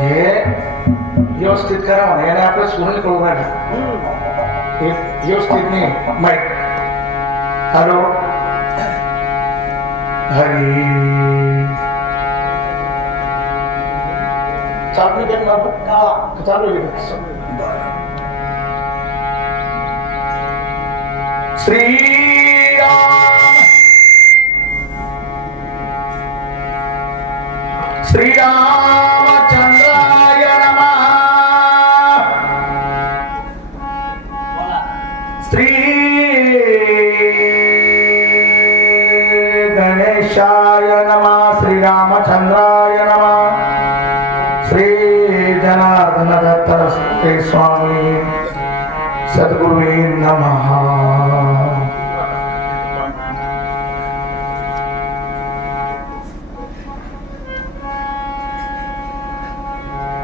हे व्यवस्थित करा म्हणा, याने आपलं सुरून कळू नका. हे व्यवस्थित नाही माईक. हॅलो हरी चालू देत ना का चालू देत. श्रीरामचंद्राय नमः. श्री गणेशाय नमः. श्रीरामचंद्राय नमः. श्री जनार्दन दत्त स्वामी सद्गुरुवे नमः.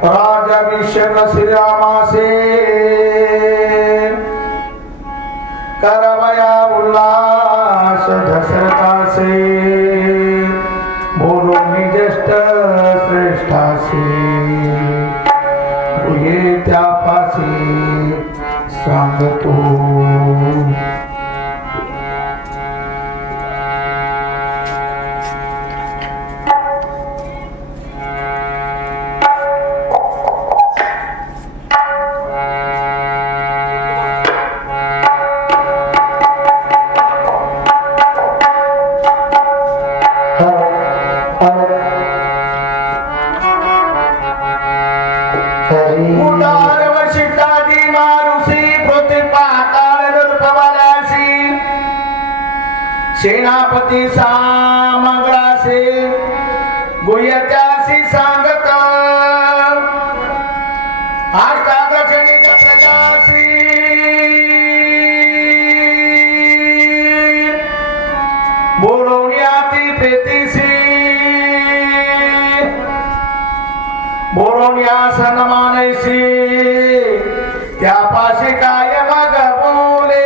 राजाभिषेक श्रीरामासे करवया उल्लास दशरथासे. बोलो निजष्ट श्रेष्ठासे. ये त्यापासी सांगतो. सेनापती सामग्रासे गुह्यत्यासी सांगत. आष्टादशनिज प्रजासी बोलवण्याती प्रेतीसी. बोलवण्या सन्मानैसी त्यापाशी काय मग बोले.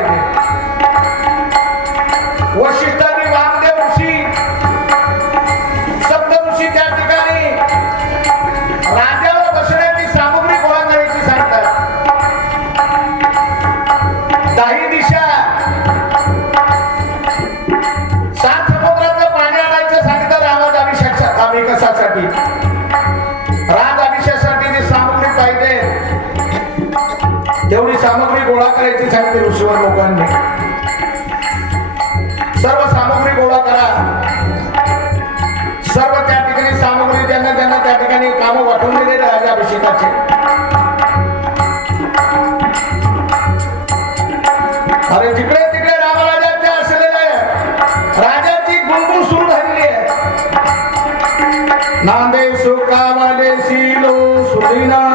पाहिजे. वशिष्ठांनी वामदेव ऋषी सप्त ऋषी त्या ठिकाणी राजावर बसण्याची सामग्री गोळा करायची सांगतात. दाही दिशा 7 समुद्राचं पाणी आणायचं सांगितलं राजाभिषेकासाठी. राजाभिषेकासाठी जी सामग्री पाहिजे तेवढी सामग्री गोळा करायची सांगितली ऋषीवर लोकांनी. सर्व सामग्री गोळा करा. सर्व त्या ठिकाणी सामग्री ज्यांना त्या ठिकाणी कामं वाटून दिले राजाभिषेकाचे. अरे जिकडे तिकडे रामराजांच्या असलेल्या राजाची गुणगुण सुरू झालेली आहे. नांदे सुखावाले सिलो सुदिना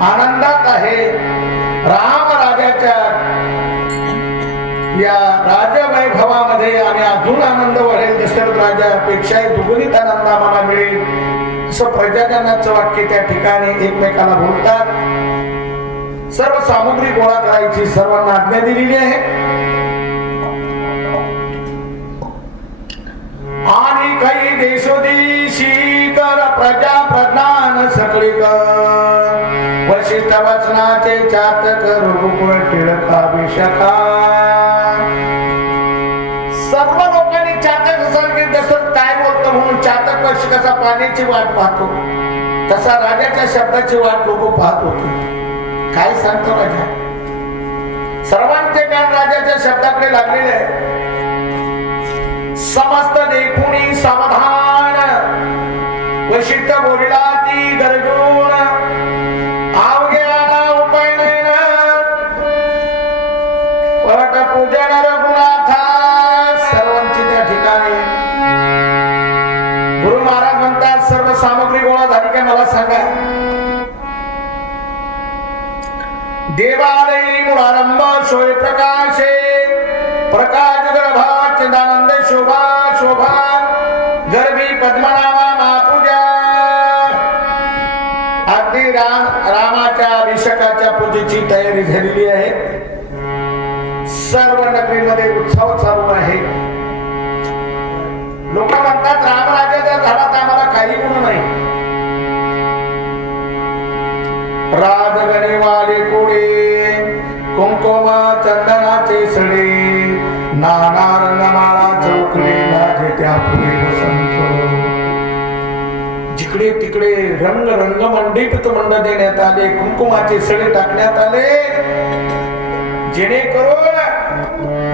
आनंदात आहे. राम राजाच्या या राजवैभवामध्ये आणि अजून आनंद वाढेल. दशरथ राजापेक्षा दुगुणित आनंद आम्हाला मिळेल असं प्रजाजनाचं वाक्य त्या ठिकाणी एकमेकाला बोलतात. सर्व सामग्री गोळा करायची सर्वांना आज्ञा दिलेली आहे. आणि काही देशोदेशी कर प्रजा प्रज्ञान सकळी वशिष्ठ वचनाचे चातक रघुकुळ टिळकाभिषेका. सर्व लोकांनी चातक सारखे दशरथ काय बोलतो म्हणून चातक कशी कसा पाण्याची वाट पाहतो तसा राजाच्या शब्दाची वाट लोक पाहत होते. काय सांगतो राजा? सर्वांचे कान राजाच्या शब्दाकडे लागलेले आहे. समस्त देखुनी सावधान वशिष्ठ बोलिला ती गरजून आवघ्याला उपाय नाही ना पट पूजन रघुनाथा. सर्वांची त्या ठिकाणी गुरु महाराज म्हणतात सर्व सामग्री गोळा झाली काय मला सांगा. देवालयी मूळारंभ शोय प्रकाशे प्रकाश गर्भा चिदानंद शोभा शोभा गर्भी पद्मनाभा महापूजा. अगदी रामाच्या अभिषेकाच्या पूजेची तयारी झालेली आहे. सर्व नगरीमध्ये उत्सव चालू आहे. लोक म्हणतात रामराजाच्या झाडात आम्हाला काही गुण नाही. राजगणेवाले कोडे कुंकुमा चंदनाचे सडे नाना रंगमाळा चौकडे लागे त्या पुढे वसंत. जिकडे तिकडे रंग रंगमंडित मंड देण्यात आले. कुंकुमाचे सडे टाकण्यात आले जेणेकरून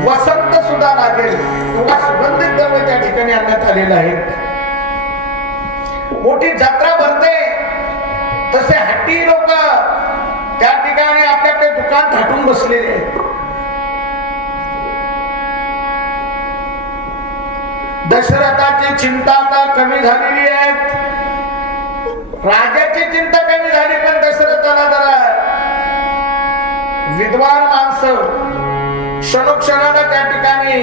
वसंत सुद्धा लागेल. सुगंधित द्रव्य त्या ठिकाणी आणण्यात आलेलं आहे. मोठी जत्रा भरते तसे हट्टी लोक त्या ठिकाणी आपल्याकडे दुकान थाटून बसलेले आहेत. दशरथाची चिंता आता कमी झालेली आहे. राजाची चिंता कमी झाली पण दशरथाला जरा विद्वान माणसं क्षणोक्षणाला त्या ठिकाणी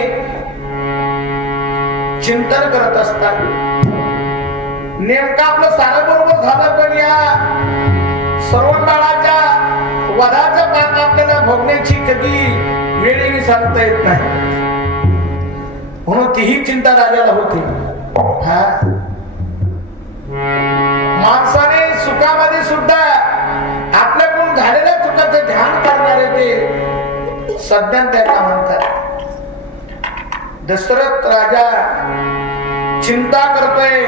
चिंतन करत असतात. नेमकं आपलं सारं बरोबर झालं पण या सर्वकाळाच्या वधाचा पाक आपल्याला भोगण्याची कधी वेळेने सांगता येत नाही. म्हणून तीही चिंता राजाला होती. माणसाने सुखामध्ये सुद्धा आपल्याकडून झालेल्या चुकाचं ध्यान करणारे ते सज्ञान त्याला म्हणतात. दशरथ राजा चिंता करतोय.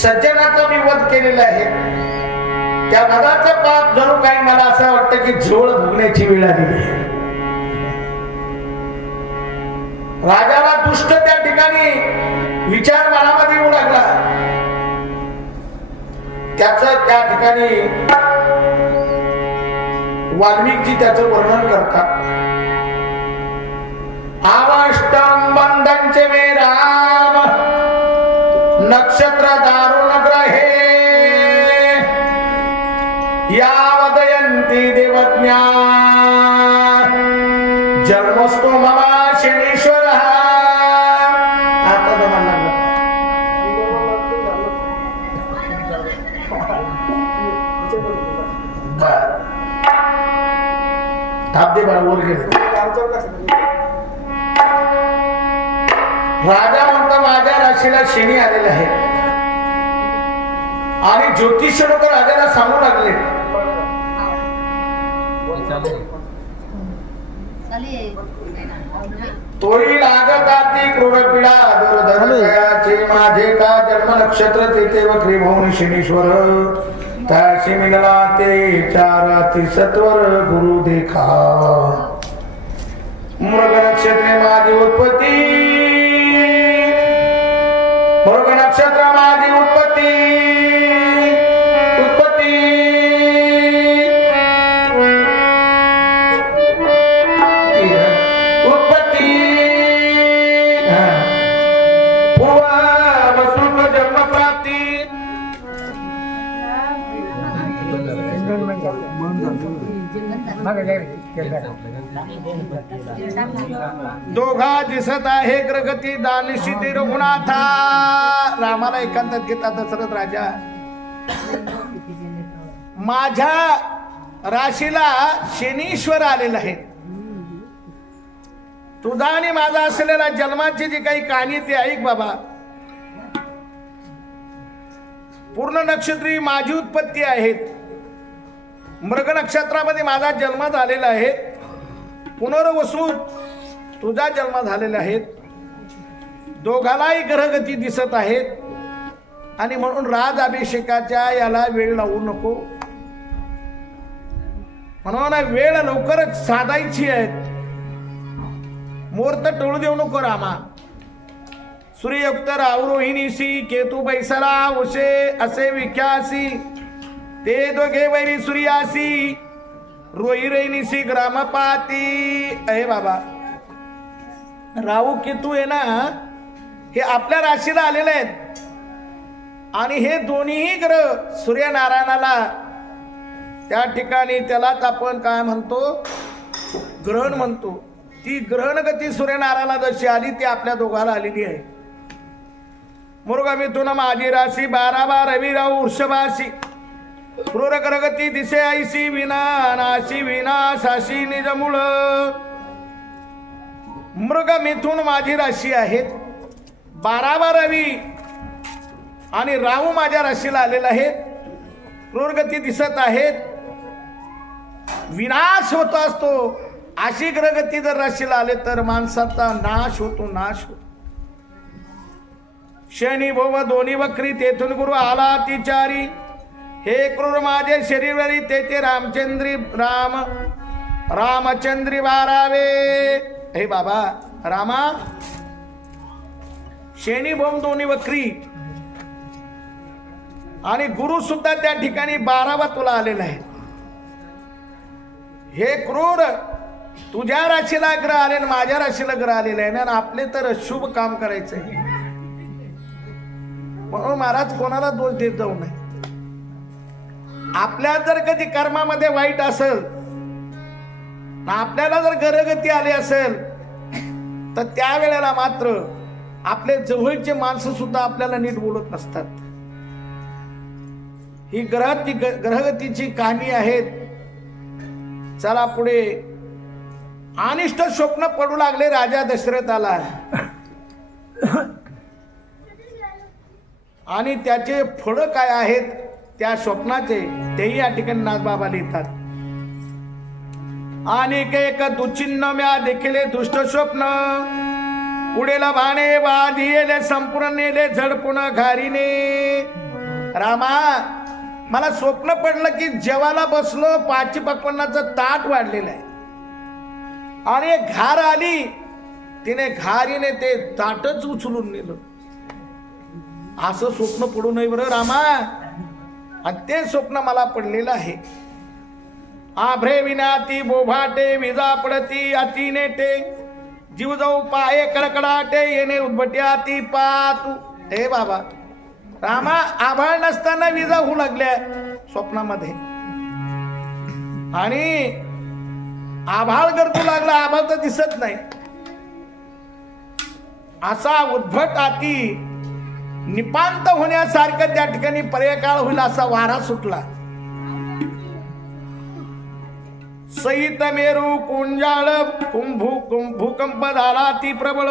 सज्जनाचा मी वध केलेला आहे. त्या मदाचं पाप जणू काही मला असं वाटतं की झोळ भोगण्याची वेळ आलेली आहे. राजाला दुष्ट त्या ठिकाणी विचार मनामध्ये येऊ लागला. त्याच त्या ठिकाणी वाल्मिकजी त्याचं वर्णन करतात. आवष्टम बंधनचे मे राम नक्षत्र दारुण ग्रहे यावदयन्ति देवज्ञा जन्मस्तु मम शनीश्वर. आता जमाना थांबते बरोबर गेले. राजा म्हणता माझ्या राशीला शनी आलेला आहे आणि ज्योतिष लोक राजाला सांगू लागले तोही लागताती क्रूरपीडा दुर्धर्मयाचे माझे का जन्म नक्षत्र तेथे वक्री भवन शनीश्वर त्याशी मिळला ते चाराती सत्वर गुरु देखा. मृग नक्षत्रे माझी उत्पत्ती मृग नक्षत्र माझी उत्पत्ती उत्पत्ती उत्पत्ती पूर्व वसुप जन्म प्राप्ती. दोघा दिसत आहे ग्रगती दानिशी रघुनाथा. रामाला एकांतात घेतात दशरथ राजा. माझ्या राशीला शनीश्वर आलेला आहे. तुझा आणि माझा असलेला जन्माची जी काही कहाणी ती ऐक बाबा. पूर्ण नक्षत्री माझी उत्पत्ती आहेत. मृग नक्षत्रामध्ये माझा जन्म झालेला आहे. पुनर्वसू तुझा जन्म झालेला आहे. दोघालाही ग्रहगती दिसत आहेत आणि म्हणून राज अभिषेकाच्या याला वेळ लावू नको. म्हणून वेळ लवकरच साधायची आहे. मुहूर्त टळू देऊ नको रामा. सूर्ययुक्त रावरोहिणीसी केतू बैसला उशे असे विख्यासी ते दोघे वैरी सूर्यासी रोहिरेनिसी ग्रामपाती. अहे बाबा राहू केतू आहे ना हे आपल्या राशीला आलेले आहेत आणि हे दोन्हीही ग्रह सूर्यनारायणाला त्या ठिकाणी त्यालाच आपण काय म्हणतो ग्रहण म्हणतो. ती ग्रहण गती सूर्यनारायणाला जशी आली ती आपल्या दोघाला आलेली आहे. मृग मिथुन माझी राशी 12 रवी राहू वृषभाशी क्रूर ग्रगती दिसे ऐसी विना नाशी विनाशाशी निजमूळ. मृग मिथुन माझी राशी आहेत. 12 रवी आणि राहू माझ्या राशीला आलेला आहे. क्रूर गती दिसत आहेत. विनाश होत असतो. अशी ग्रगती जर राशीला आले तर माणसाचा नाश होतो नाश होतो. शनी भोव दोन्ही वक्री तेथून गुरु आला तिचारी. हे क्रूर माझे शरीरवरी तेथे रामचंद्री बारावे. हे बाबा रामा शनी भोव दोन्ही वक्री आणि गुरु सुद्धा त्या ठिकाणी 12वा तुला आलेला आहे. हे क्रूर तुझ्या राशीला ग्रह आले आणि माझ्या राशीला ग्रह आलेला आहे ना. आपले तर शुभ काम करायचंय म्हणून महाराज कोणाला दोष देत जाऊ नये. आपल्या जर कधी कर्मामध्ये वाईट असेल आपल्याला जर ग्रहगती आली असेल तर त्यावेळेला मात्र आपले जवळचे माणसं सुद्धा आपल्याला नीट बोलत नसतात. ही ग्रहगतीची कहाणी आहे. चला पुढे. अनिष्ट स्वप्न पडू लागले राजा दशरथाला आणि त्याचे फळ काय आहेत त्या स्वप्नाचे तेही या ठिकाणी नागबाबा लिहितात. आणि एक दुचिन्ह म्या देखील दुष्ट स्वप्न पुढेला भाणे बाधिले संपूर्ण नेले झडपून घारीने. रामा मला स्वप्न पडलं की जेवायला बसलो, पाची पक्वान्नाचं ताट वाढलेलं आहे आणि एक घार आली, तिने घारीने ते ताटच उचलून नेलं. असं स्वप्न पडू नये बरं रामा. आणि ते स्वप्न मला पडलेलं आहे. आभ्रे विनाती बोभाटे, विजा पडती अति नेटे, जीव जाऊ पाये कडकडाटे, येणे उद्भट्याती पातू. हे बाबा रामा, आभाळ नसताना विजा होऊ लागल्या स्वप्नामध्ये आणि आभाळ गरजू लागला, आभाळ तर दिसत नाही. असा उद्भट अति निपांत होण्यासारखं त्या ठिकाणी पर्यकाळ होईल असा वारा सुटला. सहित मेरू कुंजाळ भूकंप झाला ती प्रबळ,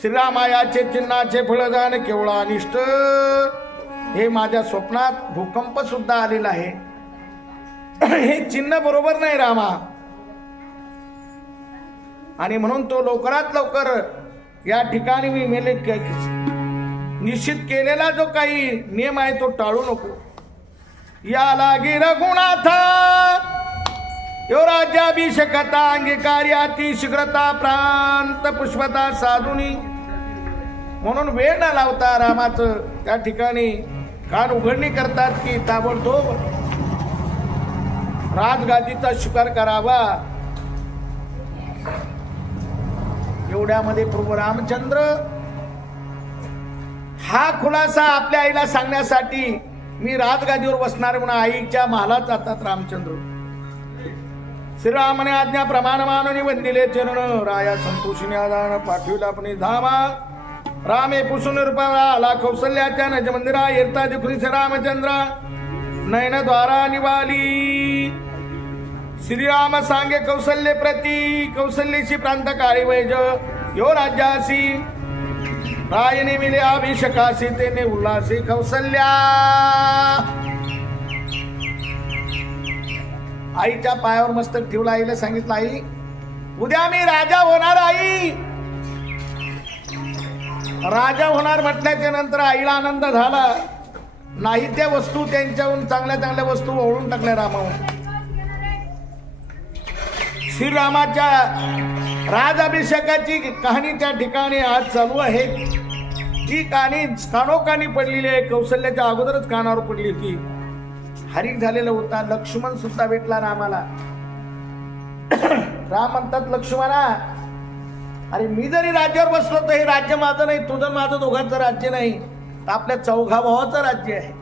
श्रीरामायाचे चिन्हाचे फळदान केवळ अनिष्ट. हे माझ्या स्वप्नात भूकंप सुद्धा आलेला आहे. हे चिन्ह बरोबर नाही रामा. आणि म्हणून तो लवकरात लवकर या ठिकाणी मी मेले निश्चित केलेला जो काही नियम आहे तो टाळू नको. या लागी रघुनाथा यो राज्याभिषेकता अंगीकार्याती शीघ्रता प्रांत पुष्पता साधुनी. म्हणून वेळ न लावता रामाचं त्या ठिकाणी कान उघडणी करतात की ताबडतोब राजगादीचा स्वीकार करावा. एवढ्यामध्ये प्रभू रामचंद्र हा खुलासा आपल्या आईला सांगण्यासाठी मी राजगादीवर बसणार म्हणून आईच्या महालात जातात. रामचंद्र श्रीरामने आज्ञा प्रमाण मानून वंदिले चरण, राया संतोषीने आदान पाठविला आपण धामा. रामे पुसून रूपाला आला कौशल्याच्या नज मंदिरा, येता दिखुरी रामचंद्रा नयन द्वारा निवाली. श्रीराम सांगे कौशल्य प्रती, कौशल्यशी प्रांत काळी वैज यो राज्यासी, रायने मिले अभिषेकासी तेने उल्लासी कौशल्या. आईच्या पायावर मस्तक ठेवला. आईला सांगितलं, आई उद्या मी राजा होणार. आई राजा होणार म्हटल्याच्या नंतर आईला आनंद झाला. नाही त्या वस्तू त्यांच्याहून चांगल्या चांगल्या वस्तू ओळून टाकल्या रामाहून. श्रीरामाच्या राजाभिषेकाची कहाणी त्या ठिकाणी आज चालू आहे. ती कहाणी कानोकानी पडलेली आहे. कौशल्याच्या अगोदरच कानावर पडली होती. हरिक झालेला होता. लक्ष्मण सुद्धा भेटला रामाला. राम म्हणतात, लक्ष्मणा अरे मी जरी राज्यावर बसलो तर हे राज्य माझं नाही, तुझं माझं दोघांचं राज्य नाही, तर आपल्या चौघा भावाचं राज्य आहे.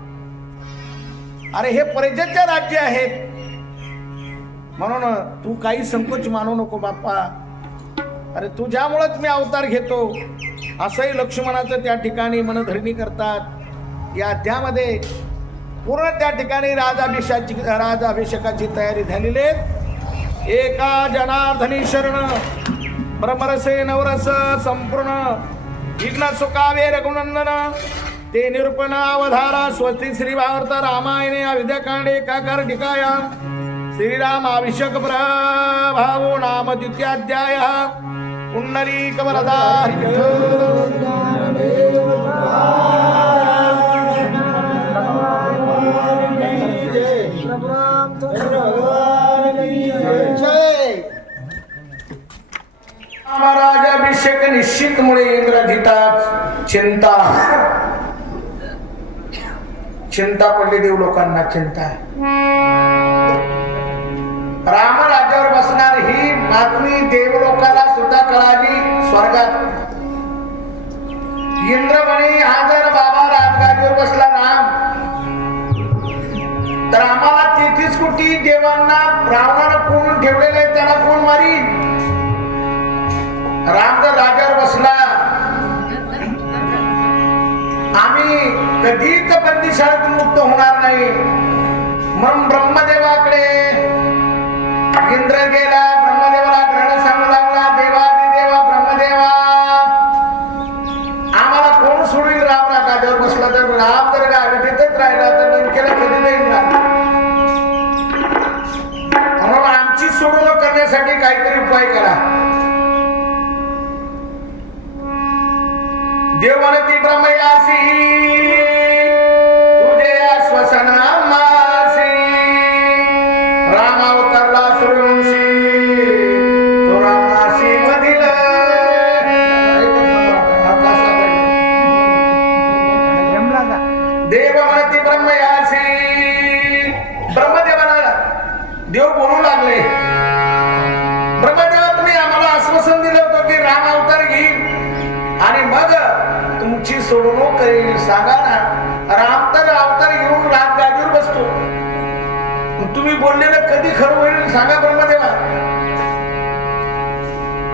अरे हे प्रजेचे राज्य आहेत. म्हणून तू काही संकोच मानू नको बाप्पा. अरे तुझ्यामुळेच मी अवतार घेतो असंही लक्ष्मणाचं त्या ठिकाणी मनधरणी करतात. या त्यामध्ये पूर्ण त्या ठिकाणी राजाभिषेकाची तयारी झालेली आहे. एका जनार्दनी शरण ब्रह्मरसे नवरस संपूर्ण विघ्न सुखावे रघुनंदन ते निरूपण अवधारा स्वस्ति श्री भावार्थ रामायणे अविद्याकांडे एकाकार ढिकाया श्रीराम अभिषेक प्रभावो नाम द्वितीयाध्याय पुंडरीक वरदारी. राजाभिषेक निश्चित मुळे इंद्रजितात चिंता पडली. देव लोकांना चिंता. राम राज्यावर बसणार ही बातमी देवलोकाला सुद्धा कळाली. स्वर्गात इंद्र म्हणे, हा जर बाबा राजगादीवर बसला राम तर आम्हाला 33 कोटी देवांना रावणानं कोण ठेवलेलं आहे त्याला कोण मारी. राम जर राज्यावर बसला आम्ही कधीच बंदीशाळेतून मुक्त होणार नाही. म्हणून ब्रह्मदेवाकडे इंद्र गेला. ब्रह्मदेवाला ग्रहण सांगू लागला, देवादिदेवा ब्रह्मदेवा आम्हाला कोण सोडील राम राज्यावर बसला तर. राम जर तिथेच राहिला तर लंकेला कधी नाही येणार. म्हणून आमची सोडवणूक करण्यासाठी काहीतरी उपाय करा. देव म्हणती ब्रह्मयासी तुझे आश्वासन सोडवणूक करेल. सांगा ना, राम तर अवतार घेऊन राजगादीवर बसतो. तुम्ही बोललेलं कधी खरं होईल सांगा ब्रह्मदेवा.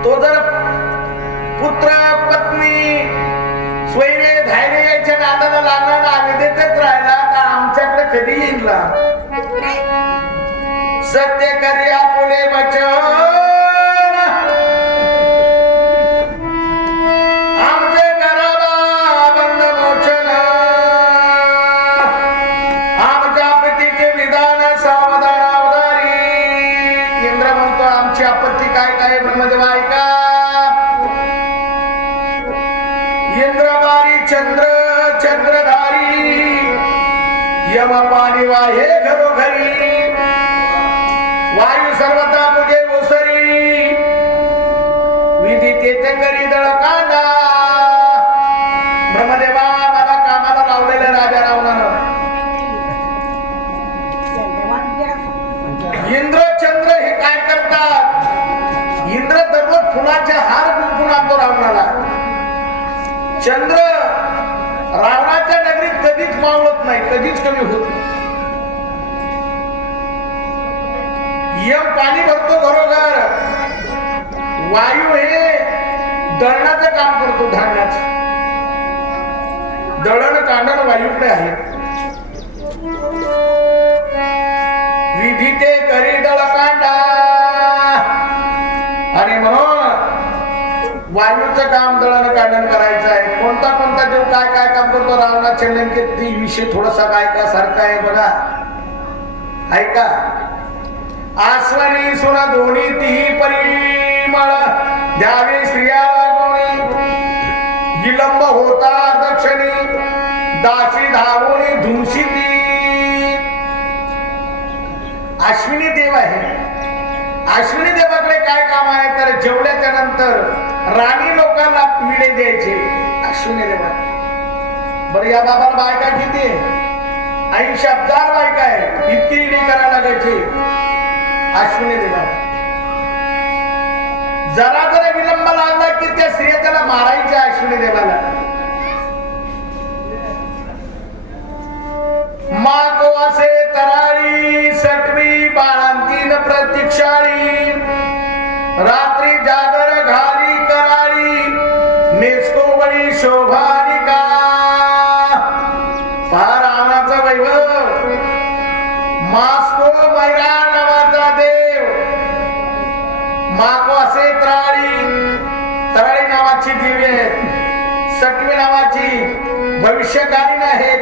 तो जर पुत्र पत्नी स्वैर्य धैर्य याच्या नादाला लागला अविदेतच राहिला तर आमच्याकडे कधी येईल. सत्य करिया पुढे वचन आमचे कराला बंद मोचन. आमच्या आपत्तीचे विधान सावधान अवधारी. इंद्र म्हणतो आमची आपत्ती काय काय ब्रह्मदेव ऐका. इंद्रबारी चंद्र चंद्रधारी यम पाणी वाहे घरोघरी. वायू सर्वता मुझे ओसरी विधी तेथे करी दळकांडा. ब्रह्मदेवा मला कामाला लावलेलं राजा रावणानं. इंद्र चंद्र हे काय करतात. इंद्र दररोज फुलाचे हार गुंफून आणतो रावणाला. चंद्र रावणाच्या नगरीत कधीच मावळत नाही, कधीच कमी होत नाही. यम पाणी भरतो घरोघर. वायू हे दळणाचं काम करतो, धान्याचं दळण कांडण वायूकडे आहे. विधी ते करी दळकांडा. आणि म्हणून वायूचं काम दळण कांडण करायचं आहे. कोणता कोणता देव काय काय काम करतो रावणाच्या लंकेत ती विषय थोडासा गायका सारखा आहे बघा, ऐका. आस्वनी सुना दोन्ही ती परिमळ द्यावे स्त्रियाला कोणी. विलंब होता दक्षिणी दासी धावून धुंशी ती. अश्विनी देव आहे. अश्विनी देवाकडे काय काम आहे तर जेवल्याच्या नंतर राणी लोकांना पिढे द्यायचे. अश्विनी देवा बरं या बाबाला बायका किती आहे. 80,000 बायका आहे. इतकी इडी करायला लागायची अश्विनी देवा. जरा जरा विलंब लागला की त्या स्त्रिया त्याला मारायच्या अश्विनी देवाला. माको असे तराळी सटवी बाळांतीन प्रतीक्षाळी. रात्री जागर घाली कराळी नेसको बळी शोभानिका. रावणाचा वैभव. मास्को मैरा नावाचा देव. माको असे तराळी नावाची देवी आहेत. सटवी नावाची भविष्यकालीन आहेत.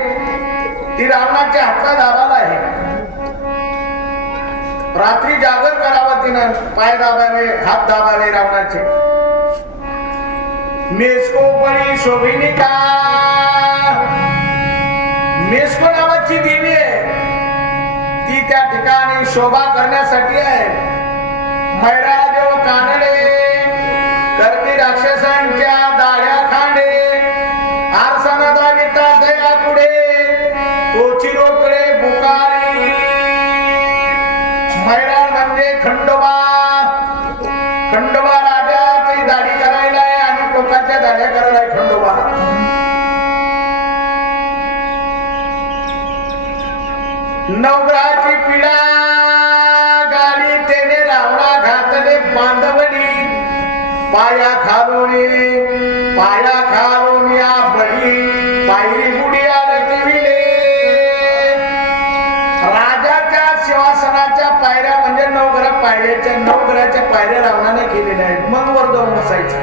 ती रावणाच्या हातला दाबाला आहे. रात्री जागर करावं तिनं. पाय दाबावे हात दाबावे रावणाचे. मेस्को बळी शोभिनिका. मेस्को नावाची देवी आहे. ती त्या ठिकाणी शोभा करण्यासाठी आहे. मैरा देव कानडे करती राक्षसांच्या दाढ्या खांडे. आरसाना दाविता दया पुढे तोची रोकडे बुकाळी. मैरा म्हणजे खंडोबा. खंडोबा राजाची दाढी करायला आहे आणि लोकांच्या दाढ्या करायला आहे खंडोबा. नवग्रहाची पिढा गाडी तेने रावणा घातले बांधवली. पाया खालून या बळी पायरी बुडी आडविले. राजाच्या सिंहासनाच्या पायऱ्या म्हणजे नवग्रह पायऱ्याच्या. नवग्रहाच्या पायऱ्या रावणाने केलेल्या आहेत. मग वर जाऊन बसायचं.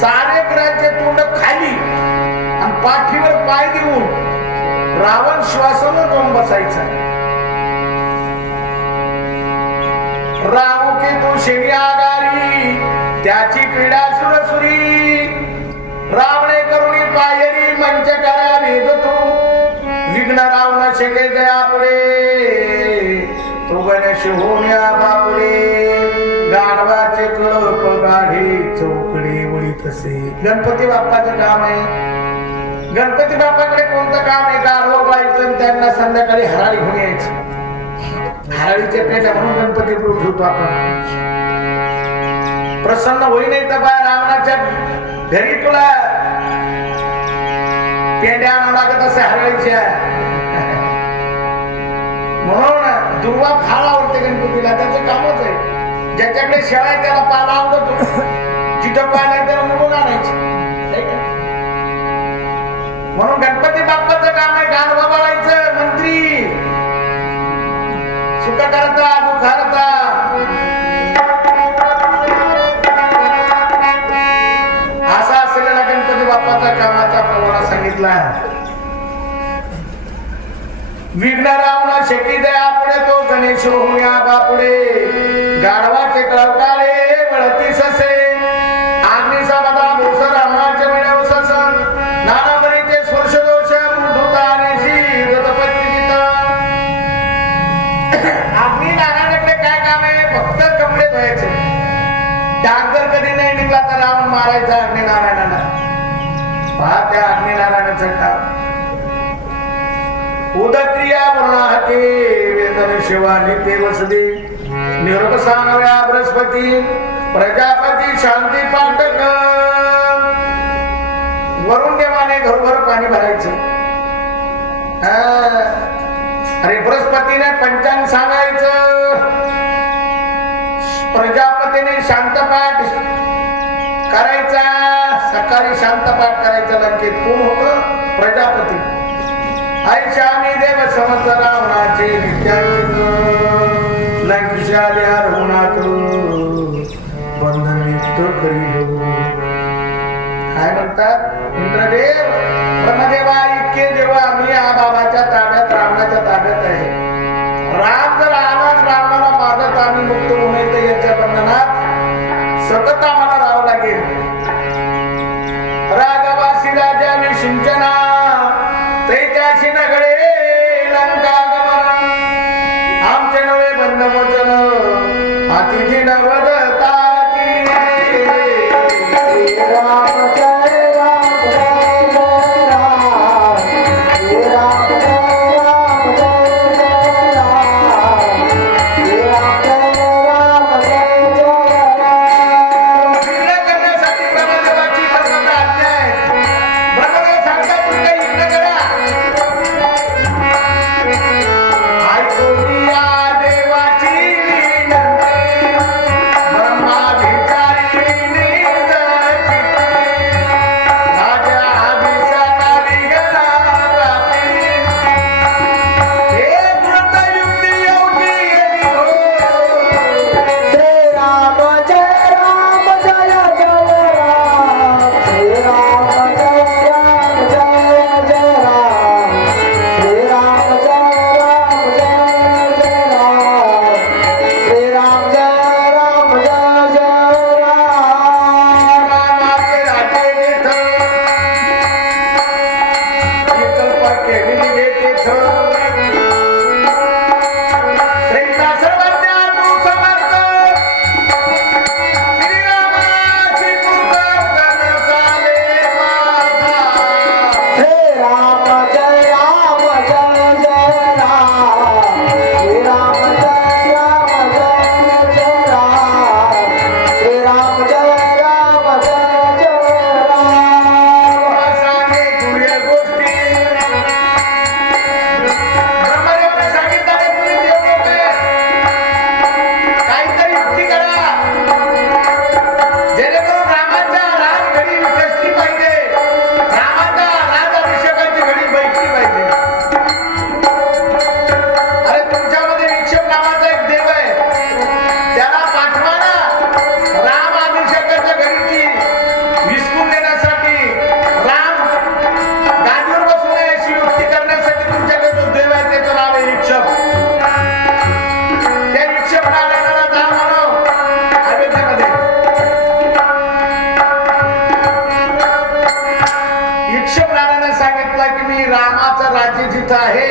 सारे ग्रहाचे तोंड खाली आणि पाठीवर पाय देऊन रावण श्वासानं जाऊन बसायचा. राहू की तू शेवी आगारी त्याची पीडा सुरसुरी. रावणे करुणी पायरी मंच करा भेद तू. विघ्न रावण शेके जया पुढे तू गणेश होण्या बापुडे. गाढवाचे कळप गाढे चौकडे वळी तसे. गणपती बाप्पाचं काम आहे. गणपती बाप्पाकडे कोणतं काम आहे. गाढव बायचं त्यांना संध्याकाळी हराळी घेऊन यायचं. हराळीच्या पेट्या म्हणून गणपती ठेवतो आपण. प्रसन्न होई नाही तर बाय रावणाच्या घरी तुला पेंड्या आणावं लागत असे हरळीच्या. म्हणून दुर्वा फार आवडते गणपतीला, त्याचं कामच आहे. ज्याच्याकडे शेळा आहे त्याला पाला आवडतो, जिथं पाला आहे त्याला म्हणून आणायची. म्हणून गणपती बाप्पाचं काम आहे गाण बाबाळायचं. मंत्री सुख करता दुःख हरता. असा असलेला गणपती बाप्पाचा कामाचा प्रमाणा सांगितला. विघ्न रावण शेकी दया पुढे तो गणेश होण्या बापुडे. गाढवाचे कळकाळे वळती ससे, अग्निसा बदा भोस रावणाचे मिळव सस. नाना बळीचे स्पर्श दोष मृदुता आणि शीतपत्तीत. अग्नी नारायणाकडे काय काम आहे? फक्त कपडे धुवायचे. डाग जर कधी नाही निघला तर रावण मारायचा अग्नी नारायणाला. पहा त्या अग्नी नारायणाचं काम. उदक्रिया पूर्णाहते वेदन शिवानी ते वसदी. निरोप सांगव्या बृहस्पती प्रजापती शांती पाठक. वरुण देवाने घरोघर पाणी भरायचं. अरे बृहस्पतीने पंचांग सांगायचं. प्रजापतीने शांतपाठ करायचा. सकाळी शांतपाठ करायचा. लंकेत कोण होत? प्रजापती. ऐशामी देव समर्थ रावणाचे नित्यानंद. लंकेशाल्या रघुनाथ बंधन नित्य करील. काय म्हणतात? इंद्रदेव ब्रह्मदेवा इतके देवा मी या बाबाच्या ताब्यात रावणाच्या ताब्यात आहे. राम जर आला रावणाला मारत आम्ही मुक्त होणे तर याच्या बंधनात सतत आम्हाला राहावं लागेल. राघवासी राजा मी सिंचना तैत्याशी नगडे लंका गमन. आमचे नवे बंध मोचन अतिथी नवदता. आहे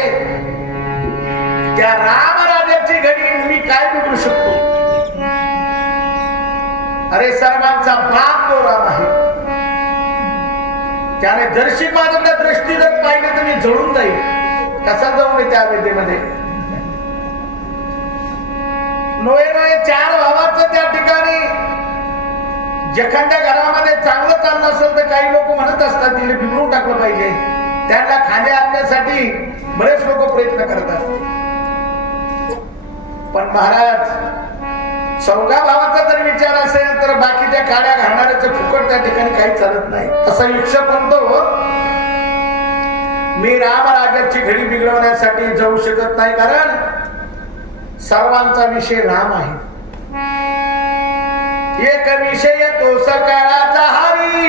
त्या राम राजाची घडी मी काय बिघडू शकतो? अरे सर्वांचा बाप तो राम आहे. त्याने दर्शिक माझ्याकडे दृष्टी जर पाहिली तर मी जळून जाईल. कसा जाऊ मी त्या विद्येमध्ये? नोए नोए चार भावाचं त्या ठिकाणी जखंड्या घरामध्ये चांगलं चाललं असेल तर काही लोक म्हणत असतात तिने बिघडून टाकलं पाहिजे. त्यांना खाली आणण्यासाठी बरेच लोक प्रयत्न करतात. पण महाराज चौघा भावाचा जर विचार असेल तर बाकीच्या काड्या घालणाऱ्याचे फुकट त्या ठिकाणी काही चालत नाही. असा इच्छक म्हणतो मी रामराज्याची घडी बिघडवण्यासाठी जाऊ शकत नाही, कारण सर्वांचा विषय राम आहे. एक विषय तो सकाळाचा हरी,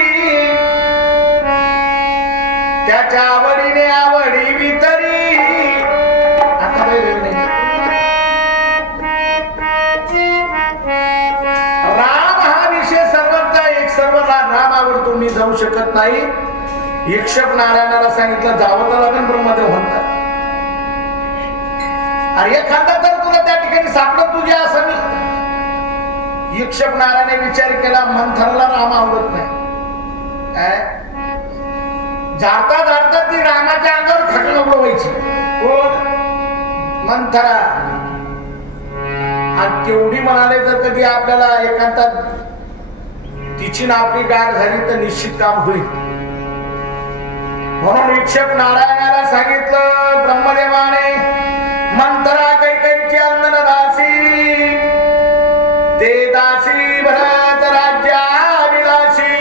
त्याच्या आवडीने आवडी वितरी. आता राम हा विषय सर्वांचा एक, सर्वला राम आवडतो, मी जाऊ शकत नाही. यक्षक नारायणाला सांगितलं जावं तर लागेल ब्रह्मदेव म्हणतात. अरे एखादा तर तुला त्या ठिकाणी सापडत तुझ्या असं मी. यक्षक नारायणाने विचार केला मंथराला राम आवडत नाही. जाता जाता ती रामाच्या अंगावर खटलं उडवायची. कोण? मंथरा. आणि तेवढी म्हणाले तर कधी आपल्याला एकांतात तिची ना आपली गाठ झाली तर निश्चित काम होईल. म्हणून यक्षक नारायणाला सांगितलं ब्रह्मदेवाने मंथरा कैकईची अंगनदासी, ते दासी भरत राज्याविलासी,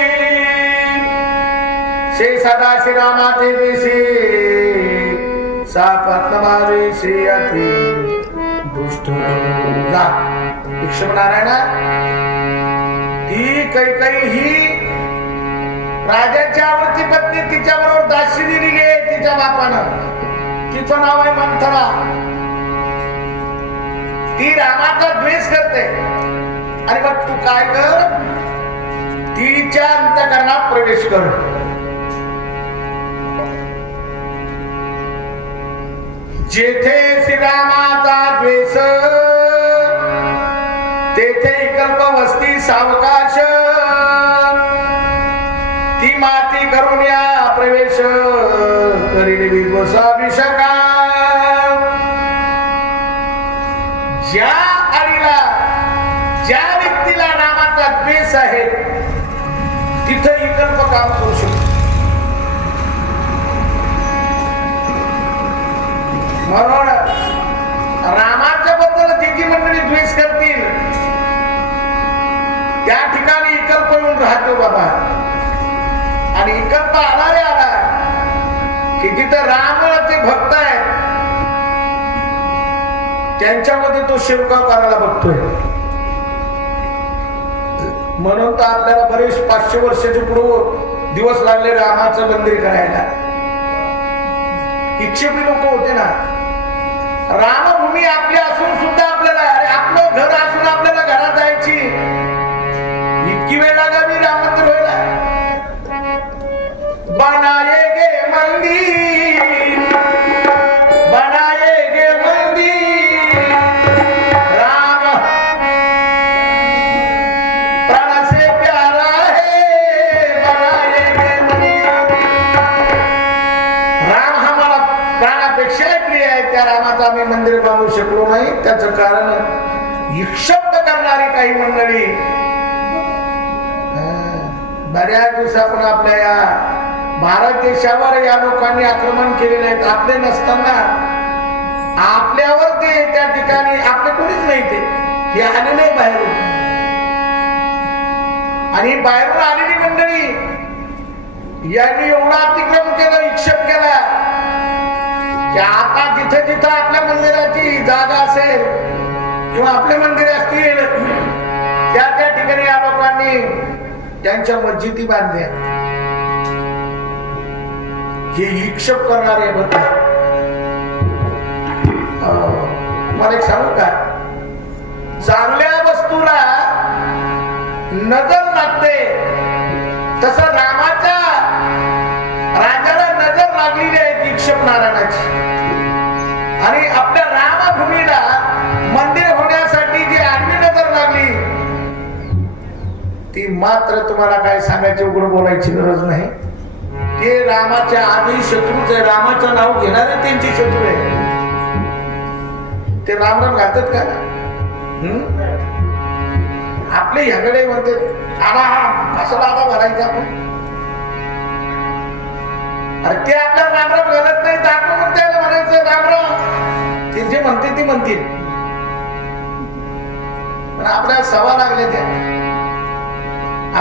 शे सदासी रामाते देशी, सापत्नमावेशी अति दुष्ट. जा यक्षक नारायणा, ती कैकई ही राजाची आवडती पत्नी, तिच्या बरोबर दासी दिली गे तिच्या बापानं. तिचं नाव आहे मंथरा. ती रामाचा द्वेष करते. आणि मग तू काय कर, तिच्या अंतःकरणात प्रवेश कर. जेथे श्रीरामाचा द्वेष, तेथे कल्प वस्ती सावकाश, ती माती करून या प्रवेश करील विद्वसाभिषेका. ज्या आईला, ज्या व्यक्तीला रामाचा द्वेष आहे तिथे विकल्प काम करू शकतो. म्हणून रामाच्या बद्दल जी जी मंडळी द्वेष करतील त्या ठिकाणी विकल्प येऊन राहतो बाबा. आणि विकल्प आला रे आला की जिथं रामाचे भक्त आहेत त्यांच्यामध्ये तो शिरकाव करायला बघतोय. म्हणून तर आपल्याला बरेच 500 वर्षाचे पुढे दिवस लागले रामाचं मंदिर करायला. इच्छुकी लोक होते ना. रामभूमी आपली असून सुद्धा आपल्याला, आपलं घर असून आपल्याला घरात जायची इतकी वेळ लागावी राम मंदिर व्हायला. बनाएगे मंदिर, बनाएगे मंदिर, राम प्राण से प्यारा है, बनाएगे मंदिर. राम हा मला प्राणापेक्षा प्रिय आहे. त्या रामाचं आम्ही मंदिर बांधू शकलो नाही. त्याचं कारण विक्षिप्त करणारी काही मंडळी बऱ्याच दिवसापून आपल्या या भारत देशावर या लोकांनी आक्रमण केलेले आहेत. आपले नसताना आपल्यावर ते त्या ठिकाणी आपले कोणीच नाही. ते आलेले बाहेरून. आणि बाहेरून आलेली मंडळी यांनी एवढा अतिक्रम केलं, विक्षेप केला की आता जिथे जिथे आपल्या मंदिराची जागा असेल किंवा आपले मंदिर असतील त्या त्या ठिकाणी या लोकांनी त्यांच्या मस्जिदी बांधल्या. हे विक्षेप करणारे बघा. मला एक सांगू का, चांगल्या वस्तूला नजर लागते तसं रामाच्या राजाला नजर लागलेली आहे विक्षेप नारायणाची. आणि आपल्या रामभूमीला मंदिर होण्यासाठी जी आडवी नजर लागली ती मात्र तुम्हाला काय सांगायची, उघड बोलायची गरज नाही. ते रामाच्या आधी शत्रूच आहे. रामाचं नाव घेणारे त्यांची शत्रू आहे. ते राम राम घालतात का? आपले ह्याकडे म्हणते आला हा कशाला आता भरायचा आपण. अरे ते आपल्या रामराम घालत नाही तर आपण पण त्याला म्हणायचं रामराम. ते जे म्हणते ते म्हणतील, पण आपल्याला सवा लागले त्या.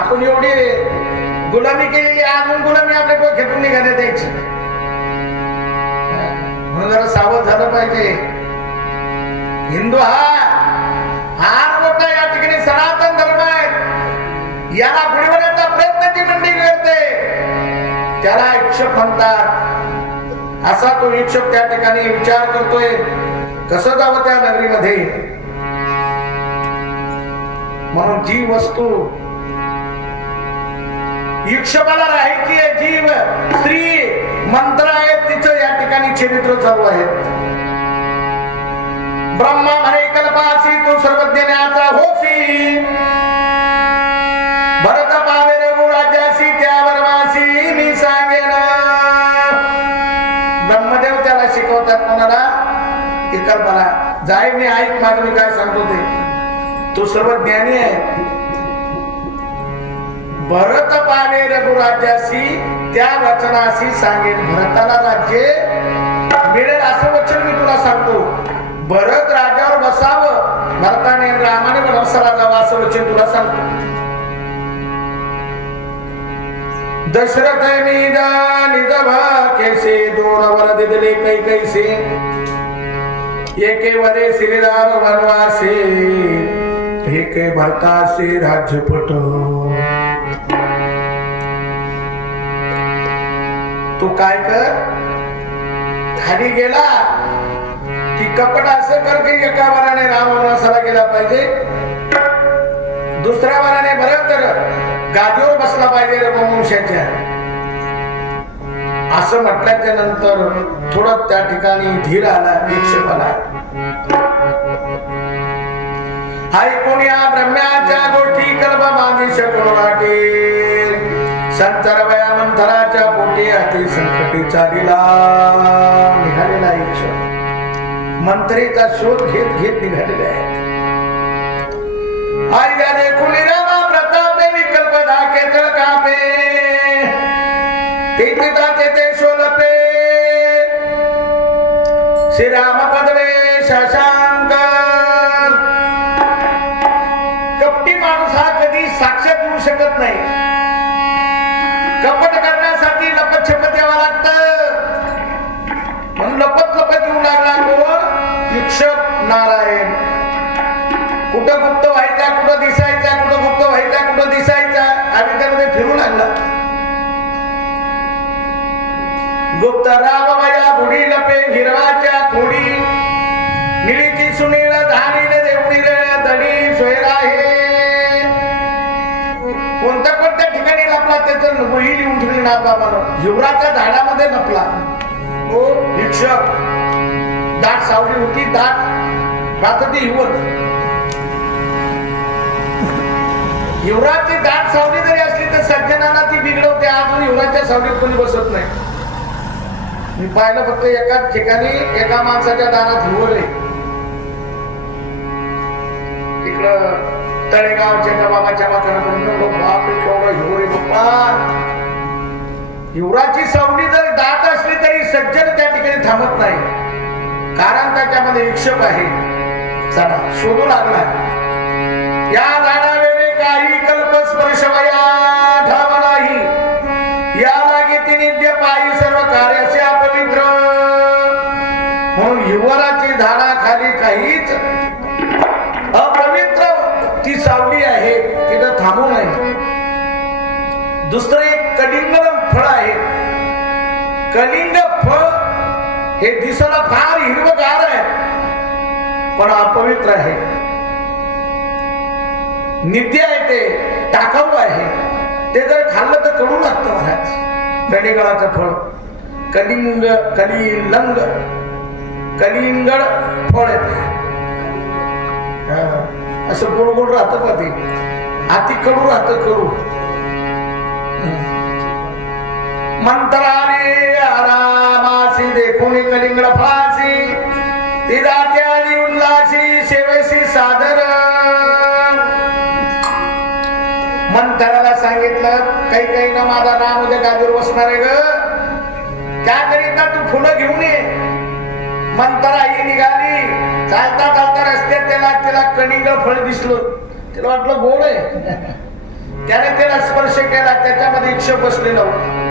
आपण एवढी गुलामी केलेली, अजून गुलामी आपल्या डोक्यातून निघाल्या द्यायची. म्हणून जरा सावध झालं पाहिजे. हिंदू हा मोठा या ठिकाणी सनातन धर्म आहे. याला बुडवण्याचा प्रयत्न जी मंडळी करते त्याला इच्छुक म्हणतात. असा तो इच्छुक त्या ठिकाणी विचार करतोय कसं जावं त्या नगरीमध्ये. म्हणून जी वस्तू इक्षपाला राहायची आहे, जीव स्त्री मंत्र आहेत, तिचं या ठिकाणी चरित्र चालू आहे. ब्रह्मा म्हणे कल्पासी तू सर्वज्ञाचा होसी, भरत पावे रघुराजासी त्या वरवासी मी सांगेन. ब्रह्मदेव त्याला शिकवतात कोणाला की कल्पना जाय मी ऐक माझं मी काय सांगतो ते. तू सर्वज्ञानी आहे. भरत पावे रघुराजासी त्या वचनासी सांगेन. भरताला राज्य मिळेल असं वचन मी तुला सांगतो. भरत राजावर बसावं, भरताने रामाने वनवासाला जावं असं वचन तुला सांगतो. दशरथ निज निज भाकेसे दोन वर दिले कैकैसे, एके वरे श्रीराम वनवासे, एके भरतासे राज्यपट. तू काय कर, खाली गेला की कपट असं कर की एका वराने राम वनवासाला गेला पाहिजे, दुसऱ्या वराने भरत गादीवर बसला पाहिजे रघुवंशाच्या. असं म्हटल्याच्या नंतर थोडं त्या ठिकाणी धीर आला, विक्षेप आला. ऐकून या ब्रह्म्याच्या गोष्टी कल्प बांधी शकून वाटे, संतर वया मंथराच्या पोटी अति संकटी चालीला निघालेला इक्ष. मंत्रीचा शोध घेत घेत निघालेले आहे. आईने कुणी रामा प्रतापे विकल्प धाके तळ कापे, तिथे तेथे शोलपे श्रीराम पदवे शशांक. कपटी माणूस हा कधी साक्षात येऊ शकत नाही. कपट करण्यासाठी लपत छपत यावं लागतं. म्हणून लपत लपत येऊ लागला कोण? इक्षक नारायण. कुठं गुप्त व्हायचा, कुठं दिसायचा, कुठं गुप्त व्हायचा, कुठं दिसायचा, आम्ही त्यामध्ये फिरू लागला. गुप्त राम वया बुडी लपे हिरवाच्या खोडी, निळीची सुनील धानील देवणी धडी सोयरा हे. कोणत्या ठिकाणी लपला त्याचं वही लिहून ठेवली ना बाबानं. युवराच्या झाडामध्ये लपला. हो भिक्षक. दाट सावली होती, दाट राहत ती युवक. युवराची दाट सावली जरी असली तर सज्जनाला ती बिघडवते. अजून युवराच्या सावलीत कोणी बसत नाही. मी पाहिलं फक्त एकाच ठिकाणी एका माणसाच्या दारात हिवरले. इकडं तळेगावच्या एका बाबाच्या माथ्याकडून बापरे केवढा हिवरे बाप्पा. युवराची सावली जर दाट असली तरी सज्जन त्या ठिकाणी थांबत नाही, कारण त्याच्यामध्ये विक्षेप आहे. चला शोधू लागला. या झाडावेळे काही कल्प स्पर्श वया ठाव नाही, या लागे ती नित्य पायी सर्व कार्याचे अपवित्र. म्हणून युवराची झाडाखाली काहीच अपवित्र ती सावली आहे, तिथं थांबू नये. दुसरं एक कलिंग फळ आहे. कलिंग फळ हे दिसायला फार हिरवगार आहे, पण अपवित्र आहे. नित्य आहे, ते टाकाऊ आहे. ते जर खाल्लं तर कडू लागतं महाराज. कलिंगडाचं फळ कलिंग कलिलंग कलिंगड फळ आहे. असं गोड गोड राहतं का ते, अति कडू राहतं, कडू. मंत्राने आरामासी देखून कलिंगड फासी, ती दात्यादी उल्लासी सेवेसी सादर. मंथराला सांगितलं काही काही ना माझा राम उद्या गादीवर बसणार आहे ग. त्याकरिता तू फुलं घेऊन ये. मंतरा ही निघाली. चालता चालता रस्त्यात त्याला कणिक फळ दिसलं. त्याला वाटलं गोड आहे. त्याने त्याला स्पर्श केला. त्याच्यामध्ये इक्ष बसलेला होता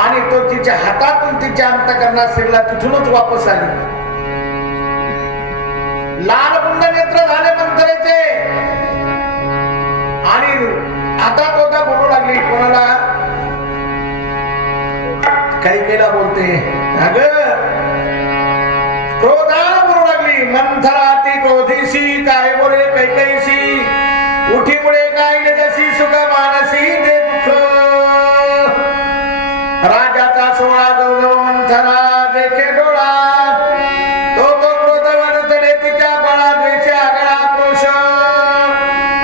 आणि तो तिच्या हातातून तिच्या अंतःकरणात शिरला. तिथूनच वापस आली. लाल बुंद नेत्र झाले मंतरेचे आणि आता तो का बोलू लागली. कोणाला? काही केला बोलते. अगं क्रोधाला बोलू लागली. मंथरा ती क्रोधीशी काय बोले कैकैशी. उठीमुळे काय जशी सुख मानसी ते दुःख. राजाचा सोळा जवळ मंथरा देखे डोळा. तो क्रोधवान चढे तिच्या बळा द्वेषे आगळा क्रोश.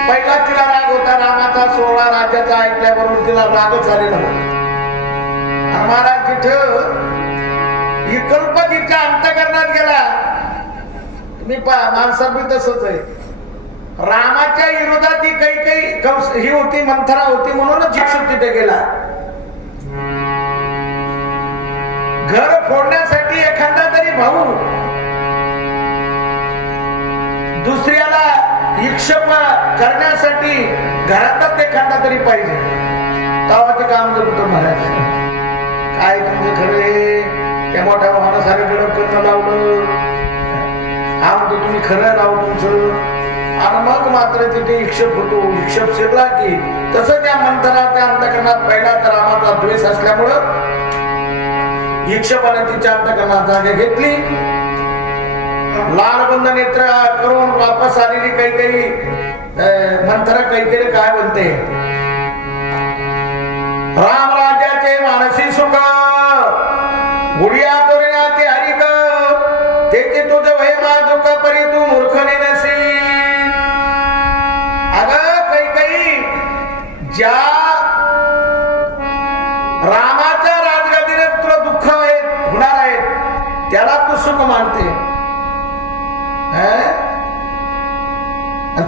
पहिला तिला राग होता रामाचा सोळा राजाचा ऐकल्याबरोबर तिला रागच आलेला होता. महाराज जिथं विकल्प तिच्या अंतःकरणात गेला. तुम्ही पहा माणसात बी तसंच आहे. रामाच्या विरोधात ही काही ही होती मंथरा होती म्हणूनच जिक्षुक तिथे गेला. घर फोडण्यासाठी एखादा तरी भाऊ दुसऱ्याला विक्षेप करण्यासाठी घरातच एखादा तरी पाहिजे. तेव्हा ते काम जमतं. महाराज काय तुमचं खरे त्या मोठ्या माणसाकडे करणं लावलं. हा म्हणतो तुम्ही खरं राहू तुमचं. आणि मग मात्र तिथे विक्षेप होतो. विक्षेप शिरला की तसं त्या मंथराच्या अंतःकरणात पहिला तर रामाचा द्वेष असल्यामुळं विक्षेपाने तिच्या अंतःकरणात जागा घेतली. लाल बंद नेत्र करून वापस आलेली काही मंथरा कैकेयी काय म्हणते. राम राजाचे मानसी सुख गुडिया तोरण्या ते हरिक. तेचे तुझं वय दुःख परी तू मूर्खने नसी. ज्या रामाच्या राजगादीने तुला दुःख होणार आहे त्याला तू सुख मानते.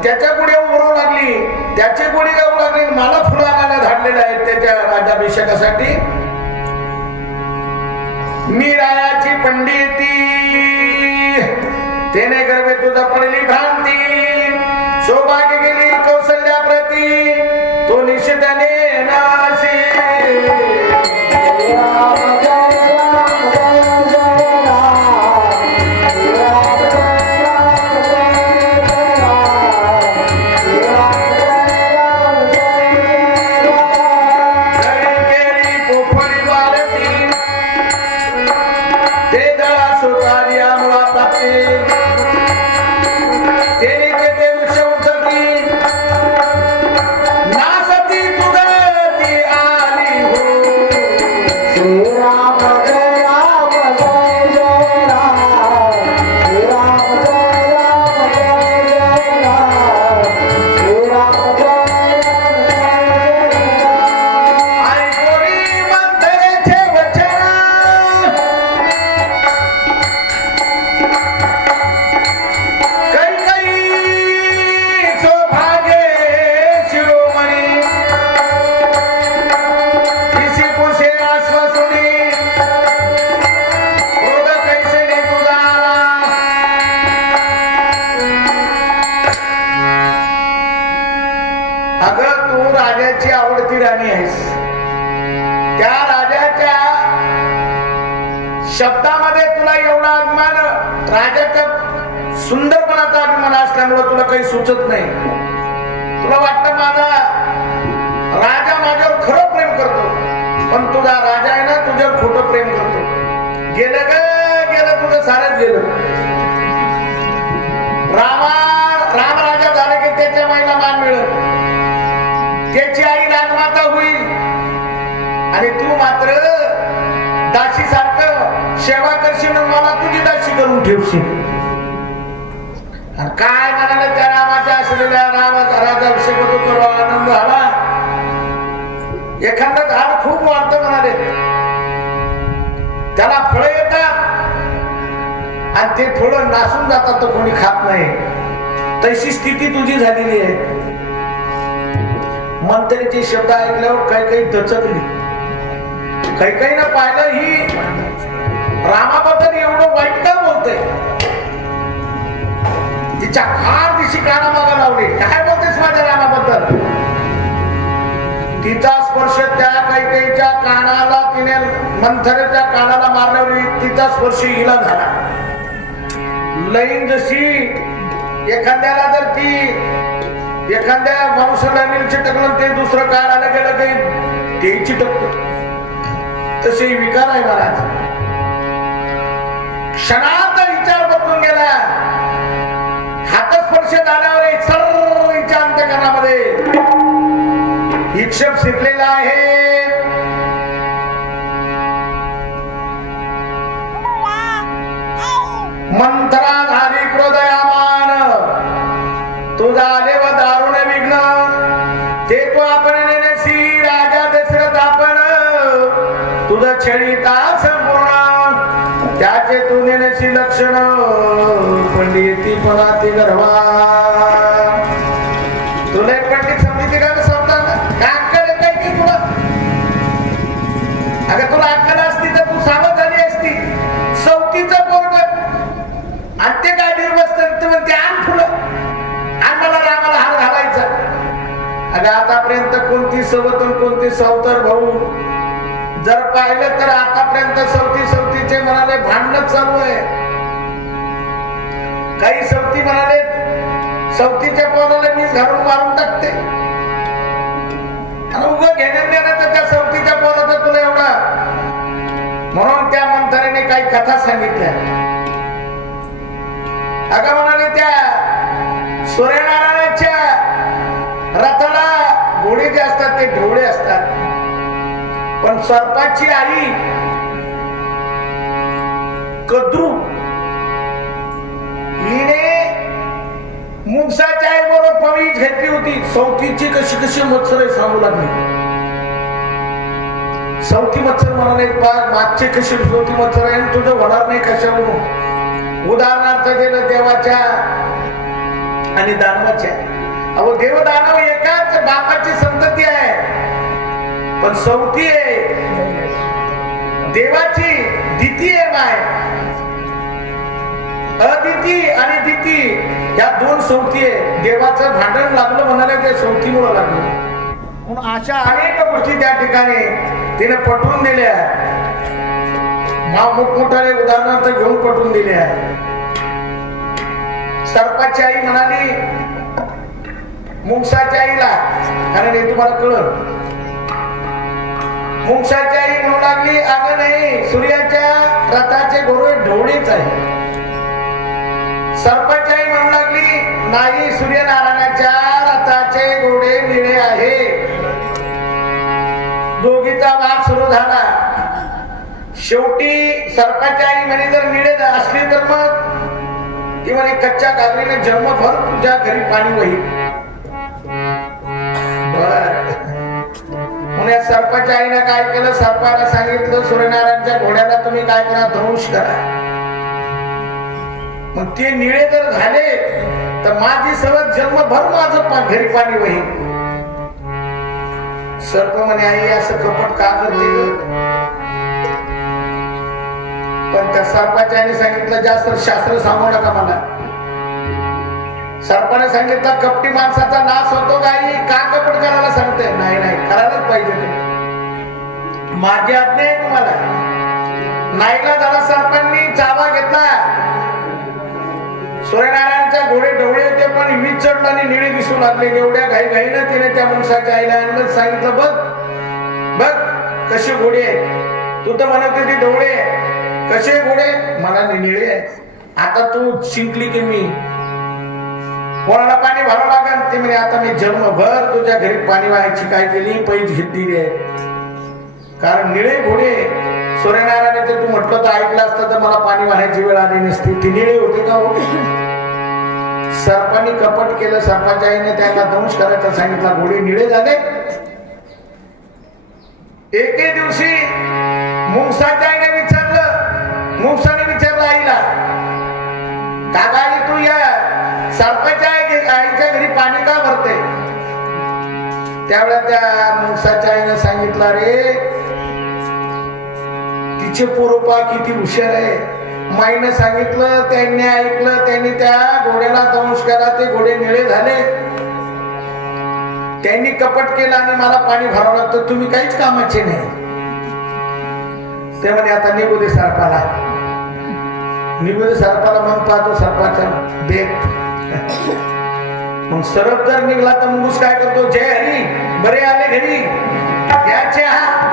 त्याच्या पुढे उभं लागली. त्याचे पुढे गाऊ लागली. मला फुलांना धाडलेले आहेत त्याच्या राज्याभिषेकासाठी. मी रायाची पंडिती तेने गर्भे तुझा पडली भ्रांती. सौभाग्य गेली कौशल्या प्रती तो निषेधाने नासी. शब्दामध्ये तुला एवढा अभिमान राजाचा सुंदरपणाचा अभिमान असल्यामुळे तुला काही सुचत नाही. तुला वाटतं माझा राजा माझ्यावर खरं प्रेम करतो पण तुझा राजा आहे ना तुझ्यावर खोटं प्रेम करतो. गेलं गेलं तुझं सारच गेलं. राम राजा झाला की त्याच्या माईला मान मिळेल. त्याची आई राजमाता होईल आणि तू मात्र दासी सारखं सेवा करशील. मला तुझी दासी करून ठेवशील. काय म्हणाले त्या रामाच्या असलेल्या राजाभिषेक होतो आनंद झाला. एखादं झाड खूप वाढतं म्हणाले. त्याला फळं येतात आणि ते थोडं नासून जातात तर कोणी खात नाही. तशी स्थिती तुझी झालेली आहे. मंत्रीचे शब्द ऐकल्यावर काही दचकली. कैकेयीनं पाहिलं ही रामाबद्दल एवढं वाईट का बोलते, तिच्या फार दिशी कानामागं लावली. काय बोलतेस माझ्या रामाबद्दल? तिचा स्पर्श त्या कैकेयीच्या कानाला, तिने मंथरेच्या कानाला मारल्यावर तिचा स्पर्श हिला झाला. लईन जशी एखाद्याला जर ती एखाद्या माणसाला चिटकलं ते दुसरं काढायला गेलं काही ते चिटकत, तसे विकार आहे महाराज. क्षणात विचार बदलून गेला. हातस्पर्श झाल्यावर सर्व विचार अंतःकरणामध्ये हिक्षेप शिरलेला आहे. मंत्रा झाली क्रोधयामान, तुझा आले व दारुण विघ्न, ते तो आपण नेनेसी राजा दशरथ आपण, तुझं छळीता संपूर्ण, त्याचे तू नेनेसी लक्षण, पंडिती पणाती गर्भा. तुला एक पंडित समजते का समजा काय अक्कल येत नाही की तुला? अगं तुला अक्कल असती तर तू सावध झाली असती. सवतीचं पोरग आणि ते गाडीवर बसत म्हणते आण फुलं आणि मला रामाला हार घालायचा. अगं आतापर्यंत कोणती सवत आणि कोणती सवतर भाऊ जर पाहिलं तर आतापर्यंत सवतीचे म्हणाले भांडण चालू आहे. काही सवती म्हणाले सवतीच्या पोराला मीच घालून मारून टाकते आणि उगं घेण्यात देण्याचं त्या सवतीच्या पोराचा तुला एवढा. म्हणून त्या मंथरेने काही कथा सांगितल्या. अगं म्हणाले त्या सूर्यनारायणाच्या रथाला घोडे जे असतात ते ढोळे असतात, पण सर्पाची आई कद्रू हिने मुंगसाच्या आई बरोबर पवीज घेतली होती. सवतीची कशी कशी मत्सर सांगू लागली. सवती मत्सर म्हणाले मागचे कशी सवती मत्सर आहे, तुझं होणार नाही कशावरून. उदाहरणार्थ दिलं देवाच्या आणि दानवाच्या. अहो देव दानव एकाच बापाची संतती आहे, पण सवती आहे देवाची दिती आहे माय. अदिती आणि दिती या दोन सवती आहे. देवाचं भांडण लागलं म्हणाले ते सवतीमुळे लागलं. म्हणून अशा अनेक गोष्टी त्या ठिकाणी तिने पटवून दिल्या. मोठमोठाले उदाहरणार्थ घेऊन पटवून दिल्या. सर्पाची आई म्हणाली मुंगसाच्या आईला, कारण हे तुम्हाला कळलं. मुंगसाची आई म्हणू लागली अगं नाही, सूर्याच्या रथाचे घोडे ढवळेच आहे. सर्पाची आई म्हणू लागली नाही, सूर्यनारायणाच्या रथाचे घोडे निळे आहे. दोघीचा वाद सुरू झाला. शेवटी सर्पाची आई म्हणे जर निळे असली तर मग ती म्हणे कच्च्या घागरीने जन्मभर तुझ्या घरी पाणी वाहील. पुण्यात सर्पाच्या आईने काय केलं, सर्पाला सांगितलं सूर्यनारायणच्या घोड्याला तुम्ही काय करा, दंश करा. मग ते निळे जर झाले तर माझी सवत जन्मभर माझं घरी पाणी वाहील. सर्प म्हणे आई असं कपट का करते? पण त्या सर्पाच्या आईने सांगितलं जास्त शास्त्र सांगू नका मला. सर्पाने सांगितलं कपटी माणसाचा नाश होतो गाई, का कपट करायला सांगते? नाही नाही करायलाच पाहिजे ते, माझी आज्ञा आहे तुम्हाला. नाईला झाला सर्पांनी चावा घेतला. सूर्यनारायणच्या घोडे ढवळे होते पण वीज चढलं आणि निळे दिसू लागले. एवढ्या घाई घाईनं तिने त्या मुंगसाच्या आईला आणलं, सांगितलं बघ बघ कसे घोडे आहे. तू तर म्हणत होती ढवळे, कसे घोडे? मला निळे आहे. आता तू शिंकली की मी कोणाला पाणी भरावं लागेल? ते म्हणे आता मी जन्मभर तुझ्या घरी पाणी व्हायची काय केली पैज घेतलेली आहे. कारण निळे घोडे सूर्यनारायणाचे तू म्हटलं तर ऐकलं असतं तर मला पाणी वाहायची वेळ आली नसती. ती निळे होते का हो? सर्पांनी कपट केलं. सर्पाच्या आईने त्याला दंश करायचा सांगितला. घोडे निळे झाले. एके दिवशी मुंगसाच्या आईने विचारलं, मुंगसाने विचारलं आईला, का गाई तू या सर्पाच्या आईच्या घरी पाणी का भरते? त्यावेळेला त्या मुंगसाच्या आईने सांगितलं रे तिचे पोरोपा किती हुशार आहे. माईनं सांगितलं, त्यांनी ऐकलं, त्यांनी त्या घोड्याला दंश केला, ते घोडे निळे झाले. त्यांनी कपट केलं आणि मला पाणी भरावं लागतं, तुम्ही काहीच कामाचे नाही. ते म्हणे आता निघू दे सरपाला. निघू दे सरपाला. मग पाहतो सरपाचा देत. मग सरप जर निघला तर मुंगूस काय करतो, जय हरी, बरे आले घरी, याचे हा.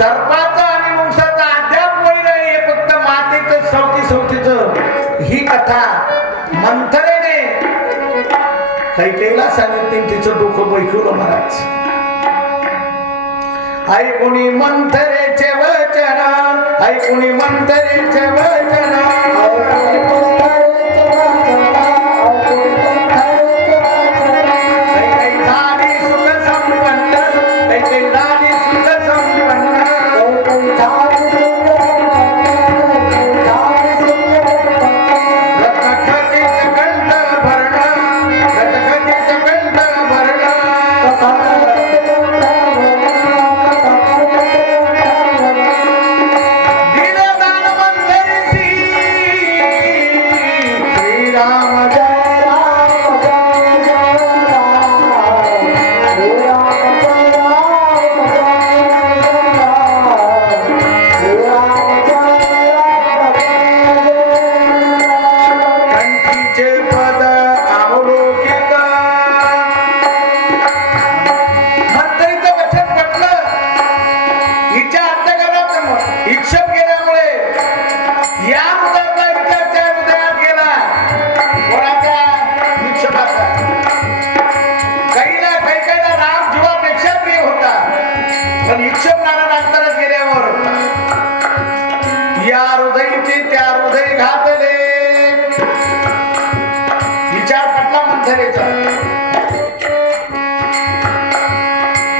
सर्पाचा आणि मुंगसाचा अद्याप वैर आहे. हे फक्त मातेचं सवतीचं ही कथा मंथरेने कैकेयीला सांगितली. तिचं डोकं बैठवलं महाराज. ऐकुनी मंथरेचे वचन, ऐकुनी मंथरेचे वचन,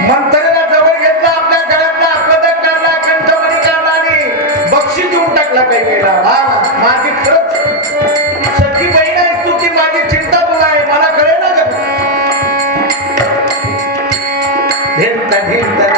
मंथरेला जवळ घेतला, आपल्या गळ्यातला आपलं काढला, कंठमणी काढला आणि बक्षीस देऊन टाकला कैकेयीला. माझी खरंच सखी बहीण आहेस तू, की माझी चिंता तुला आहे, मला कळेल ना ग. भेटता भेटता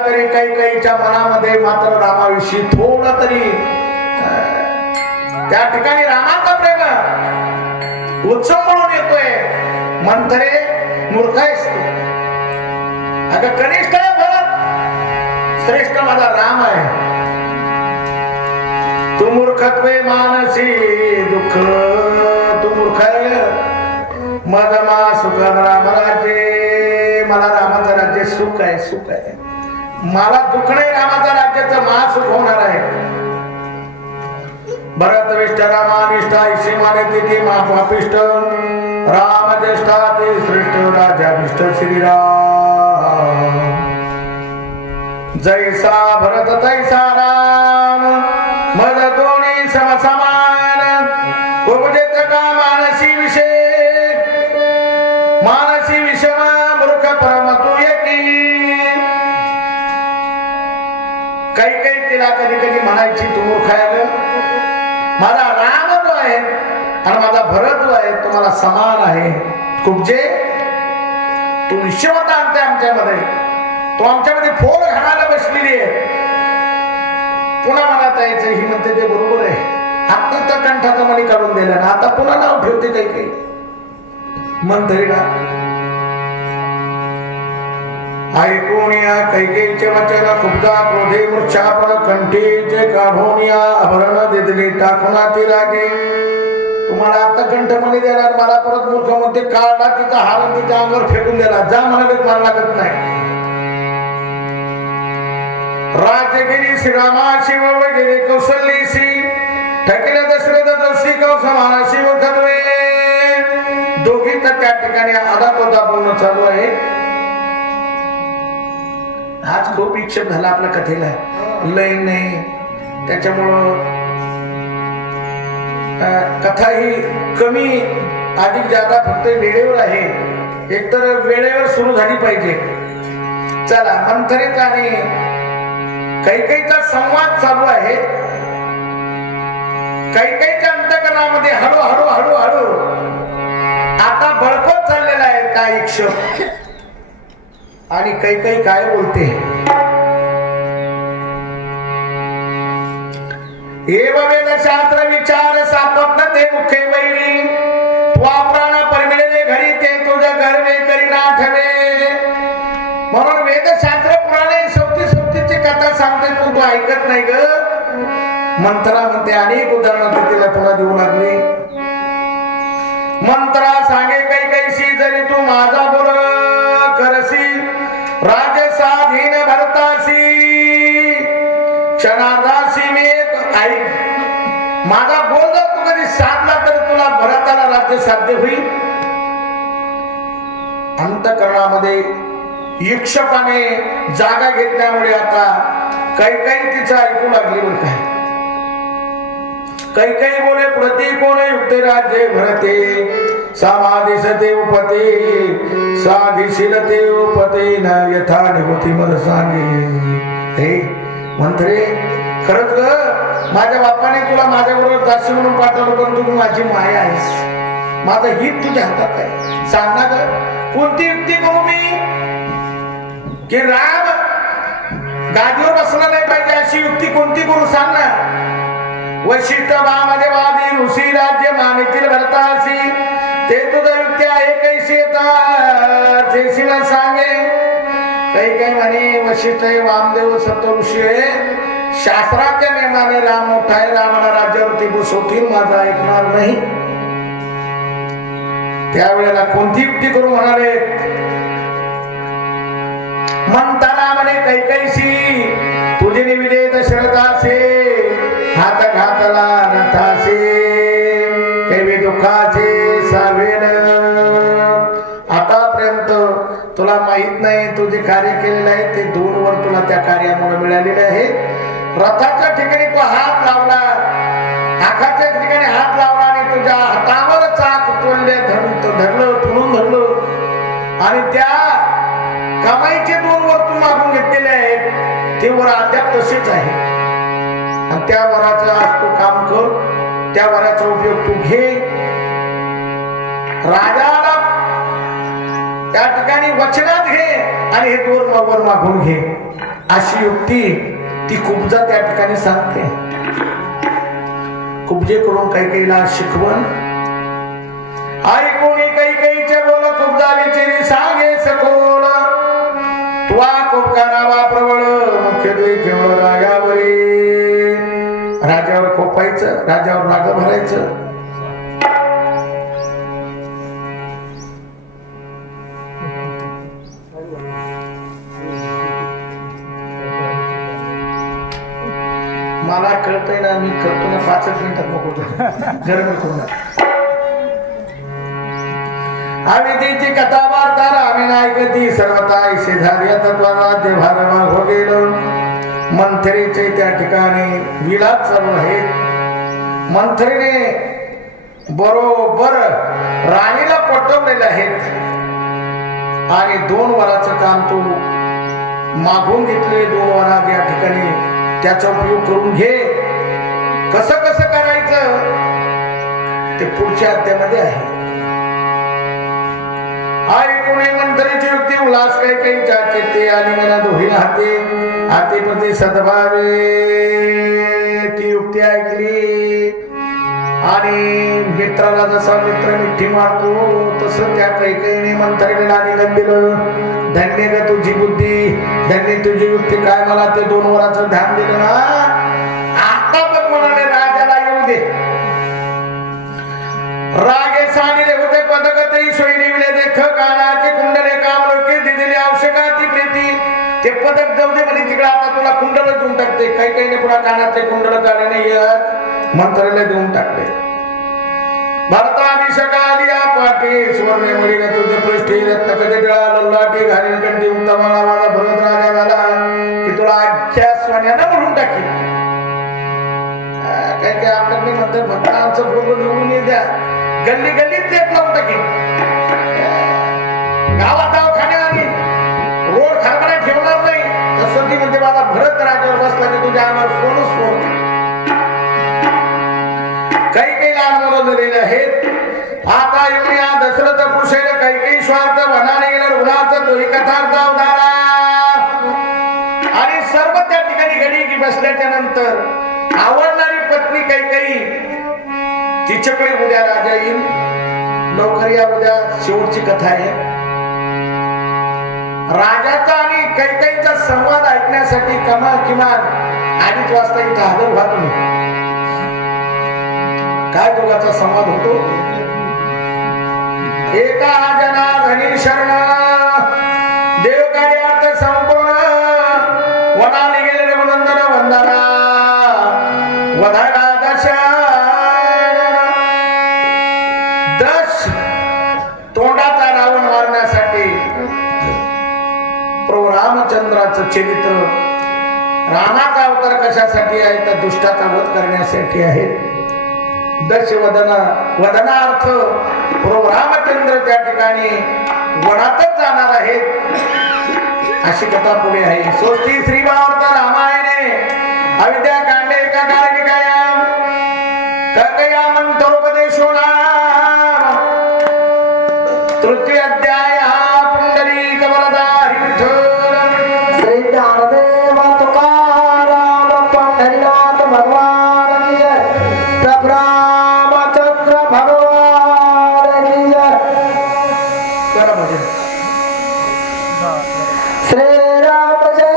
तरी कैकेयीच्या मनामध्ये मात्र रामाविषयी थोडा तरी त्या ठिकाणी रामाचा प्रेम उत्सव म्हणून येतोय. मंथरे मूर्ख आहेस तू, अगं कनिष्ठ आहे भरत, श्रेष्ठ माझा राम आहे. तू मूर्खत्वे मानसी दुःख, तू मूर्ख मदमा सुख राम राज्य. मला रामाचं राज्य सुख आहे, सुख आहे. मला दुःख नाही, रामाच्या राज्याचं महासुख होणार आहे. भरत विष्ट रामानिष्ठा इशी माने तिथे महापापिष्ट राम ज्येष्ठा ते श्रेष्ठ राजाभिष्ट श्रीराम. जैसा भरत तैसा राम, मद दोन्ही समसमान. उपजेत का मानसी विषय, मानसी विषम मूर्ख परम तू एकी. कैकेयी तिला कधी कधी म्हणायची, तू मूर्ख आहे ग, माझा राम जो आहे आणि माझा भरत जो आहे तो मला समान आहे. कुब्जे तू निश्चयता आणते आमच्यामध्ये, तो आमच्यामध्ये फोड घालायला बसलेली आहे. पुन्हा मनात यायचं, ही म्हणते ते बरोबर आहे. आता तर कंठाचा मणी काढून दिला ना, आता पुन्हा नाव ठेवते कैकेयी मंथरेला. ऐकूनिया कैकेयीचे वचन खुबजा क्रोधे मूर्छापन कंठीचे काढूनिया आभरण दिदली टाकुना ती रागे. तुम्हाला आता कंठमणी देणार, मला परत मूर्ख म्हणते. काढला तिचा हार तिच्या अंगावर फेकून दिला. जा म्हणाले, मला लागत नाही. राजगिरी श्रीरामाशी वगैरे कौशल्यशी ठकिल दशरथ दर्शी कौसमानाशी मुखद्वे दोघी तर त्या ठिकाणी आदापोदा बोलणं चालू आहे. आज खूप विक्षेप झाला आपल्या कथेला, लय नाही, त्याच्यामुळं कथा ही कमी अधिक जादा फक्त वेळेवर आहे. एकतर वेळेवर सुरू झाली पाहिजे. चला, मंथरेचा आणि कैकेयीचा संवाद चालू आहे. कैकेयीच्या अंतःकरणामध्ये हळूहळू हळूहळू आता बळकत चाललेला आहे काय क्षण. आणि कैकेयी काय बोलते, एव वेद शास्त्र विचार सापत्न ते मुखे वैरी प्राण परमिळले घरी ते तुझ्या गर्वे करी ना ठेवे. म्हणून वेदशास्त्र पुराणे सोबतीची कथा सांगते, तू ऐकत नाही ग. मंत्रा म्हणते, अनेक उदाहरणं तिला पुन्हा देऊ लागली. मंत्रा सांगे कैकेयीशी, जरी तू माझा बोल करसी राजसाधीन भरतासी क्षणार्धासी मी एक ऐक. माझा बोल जर तू कधी साधला तर तुला भरताला राज्य साध्य होईल. अंतःकरणामध्ये इक्षपाने जागा घेतल्यामुळे आता कैकेयी तिचं ऐकू लागली. बरं काय, कैकेयी बोले, प्रति कोण युक्ते राज्य भरते समाधिसते उपते साधिशीलते उपते न यथा निभूती मर सांगे. हे मंत्रे, खरंच ग माझ्या बापाने तुला माझ्या बरोबर दासी म्हणून पाठवलं, पण तू माझी माया आहेस. माझं हित तुझ्या हातात आहे. सांग ना ग, कोणती युक्ती करू मी की राम गादीवर बसला नाही पाहिजे, अशी युक्ती कोणती करू सांग ना. वशिष्ठ बामध्ये वादी ऋषी राज्य मानितील भरतासी ते तुझं युक्ती आहे कैसी येता सांगे. काही म्हणे वशिष्ठ वामदेव सप्तऋषी आहे, शास्त्राच्या नियमाने राम मोठा आहे, रामाला राज्यावरती बसवतील, माझा ऐकणार नाही. त्यावेळेला कोणती युक्ती करू म्हणाले. म्हणताना म्हणे कैकेयीशी, तुझे निविदे दशरथासे हात घातला नथासे केवी दुःखाचे सावेन. आतापर्यंत तुला माहित नाही तू जे कार्य केलेलं आहे ते 2 वर तुला त्या कार्यामुळे मिळालेले आहे. रथाच्या ठिकाणी तू हात लावला, आखाच्या ठिकाणी हात लावला आणि तुझ्या हातावर चाक तोडले, धरलं, तुडून धरलं आणि त्या कमाईचे 2 वर तू मागून घेतलेले आहेत, ते वर अद्याप तसेच आहे. आणि त्या वराचं आज तू काम कर, त्या वराचा उपयोग तू घे. राजाला त्या ठिकाणी वचनात घे आणि हे 2 वर मागून घे. अशी युक्ती ती कुब्जा त्या ठिकाणी सांगते. कुब्जेकडून कैकेयीला शिकवण. ऐकून कैकेयीचे बोल कुब्जा विचारी सांगे सखोल. तुवा कोपकारावा प्रबळ मुख्यत्वे केवळ रागावरी. राजावर कोपायचं, राजावर राग भरायचं. मला कळतंय ना, मी करतो ना 5 मिनिटात मोकळतो. गरम करून आम्ही कथा वार्ता आम्ही ऐकती सर्वता शेजारी राज्य भारवा हो गेलो. मंथरेचे त्या ठिकाणी विलास चालू आहेत. मंथरेने बरोबर राणीला पटवलेले आहेत आणि 2 वराचं काम तू मागून घेतले. 2 वरात या ठिकाणी त्याचा उपयोग करून घे. कसं कसं करायचं ते पुढच्या अध्यायामध्ये आहे. ऐकून मंत्रीची युक्ती उल्हास कैकेयीच्या चित्ते आणि मना दोहील हाते हाती प्रति सद्भावे. ती युक्ती ऐकली आणि मित्राला जसा मित्र मिठी मारतो तसं त्या कैकेयीने मंत्रीला निवेदन दिलं. धन्य ग तुझी बुद्धी, धन्य तुझी युक्ती. काय मला ते 2 वराचं ध्यान दिलं ना. आता बघ म्हणाले राजाला येऊ दे. रागे सानिले होते पदगते सोयी निवले देख कानाचे कुंडले काम लोके दिलेली आवश्यका ती प्रीती ते पदक जाऊ दे म्हणे तिकडे, आता तुला कुंडल देऊन टाकते. काही काही पुन्हा कानातले कुंडल काढणे येत मंत्रालय देऊन टाकले. भारताभिषेकालिया पाठी सुवर्ण मुलीने तुझे पृष्ठी रत्न कधी डळा लल्लाटी घालीन कंठी उत्तमाला माझा भरत राजा झाला की तुला आजच्या सोन्यानं म्हणून टाकी. काय काय आपल्याकडे म्हणतात भक्तांचं फोटो निवडून ये द्या, गल्ली गल्लीत लेट लावून टाकी. गावात दवाखाने आणि रोड खरबरा ठेवणार नाही. तसं ती म्हणते माझा भरत राजावर बसला की तुझ्या अंगावर सोनच सोन. काही काही लहान मुलं झालेले आहेत. आता एवढ्या दशरथ पुरुषाला काही काही स्वार्थ बनाने गेला रुग्णार्थ तोही कथार्थ अवतारा. आणि सर्व त्या ठिकाणी घडी की बसल्याच्या नंतर आवडणारी पत्नी काही काही तिच्याकडे उद्या राजा येईल, लवकर या, उद्या शेवटची कथा आहे. राजाचा आणि कैकेयीचा संवाद ऐकण्यासाठी किमान 2:30 वाजता इथं हजर व्हा तुम्ही. काय दोघांचा संवाद होतो. एका जनार्दनी शरण देव कार्यार्थ संपूर्ण वनाने गेलेले वंदन वंदना वधारा दश तोंडाचा रावण मारण्यासाठी प्रभू रामचंद्राचं चरित्र. रामाचा अवतार कशासाठी आहे तर दुष्टाचा वध करण्यासाठी आहे. दश वदनार्थ प्रभू रामचंद्र त्या ठिकाणी वनातच जाणार आहेत अशी कथा पुढे आहे. सोष्टी श्रीभावार्थ रामायणे अविद्या कांडे एका कारणिकायाम ककया मंत्रोपदेशो नाम तृतीय अध्याय पुंडलीक वरदारी विठ्ठल श्री ज्ञानदेव तुकाराम पंढरीनाथ भगवान की जय. प्रभु रामचंद्र भगवान की जय. करा भजन. श्री राम जय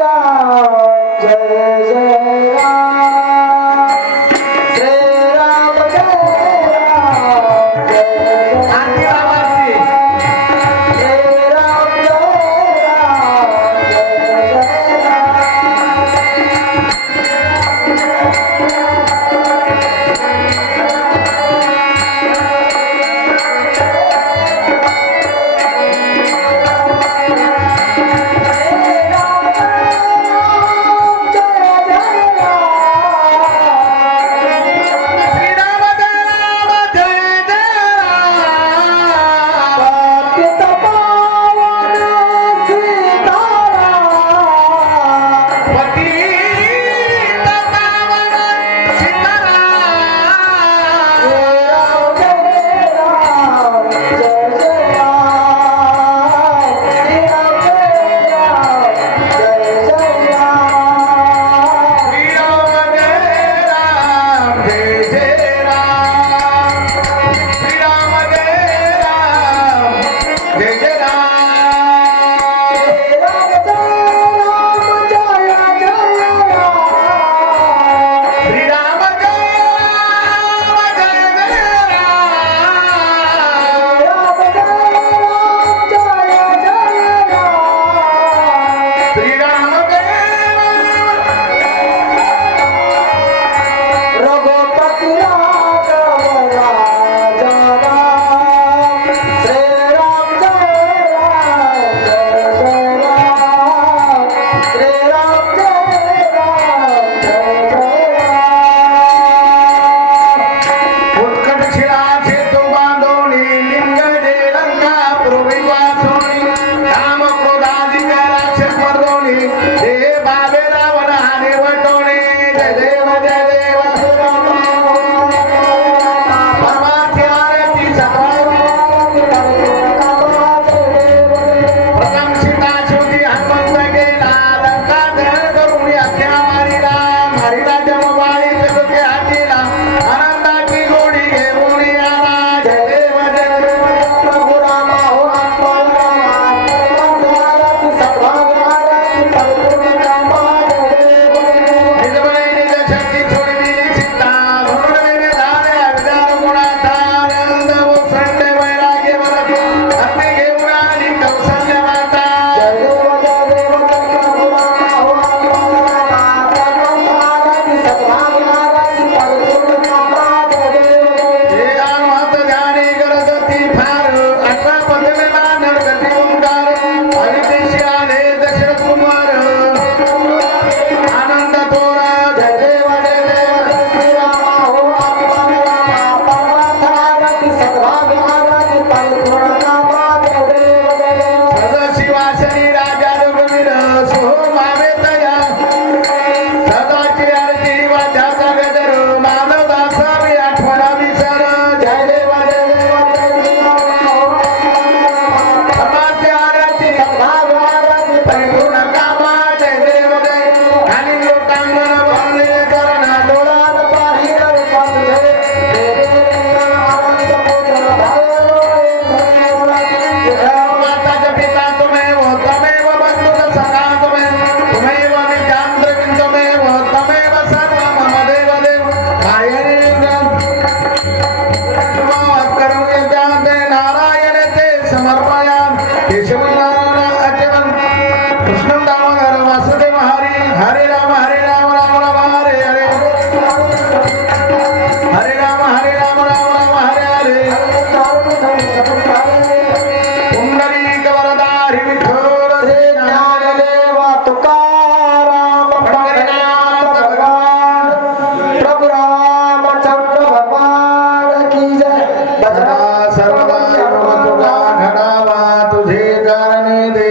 राम जय जय राम. श्री राम जय राम जय जय आरती आवाजची. श्री राम जय राम जय जय राम. जय कारणे दे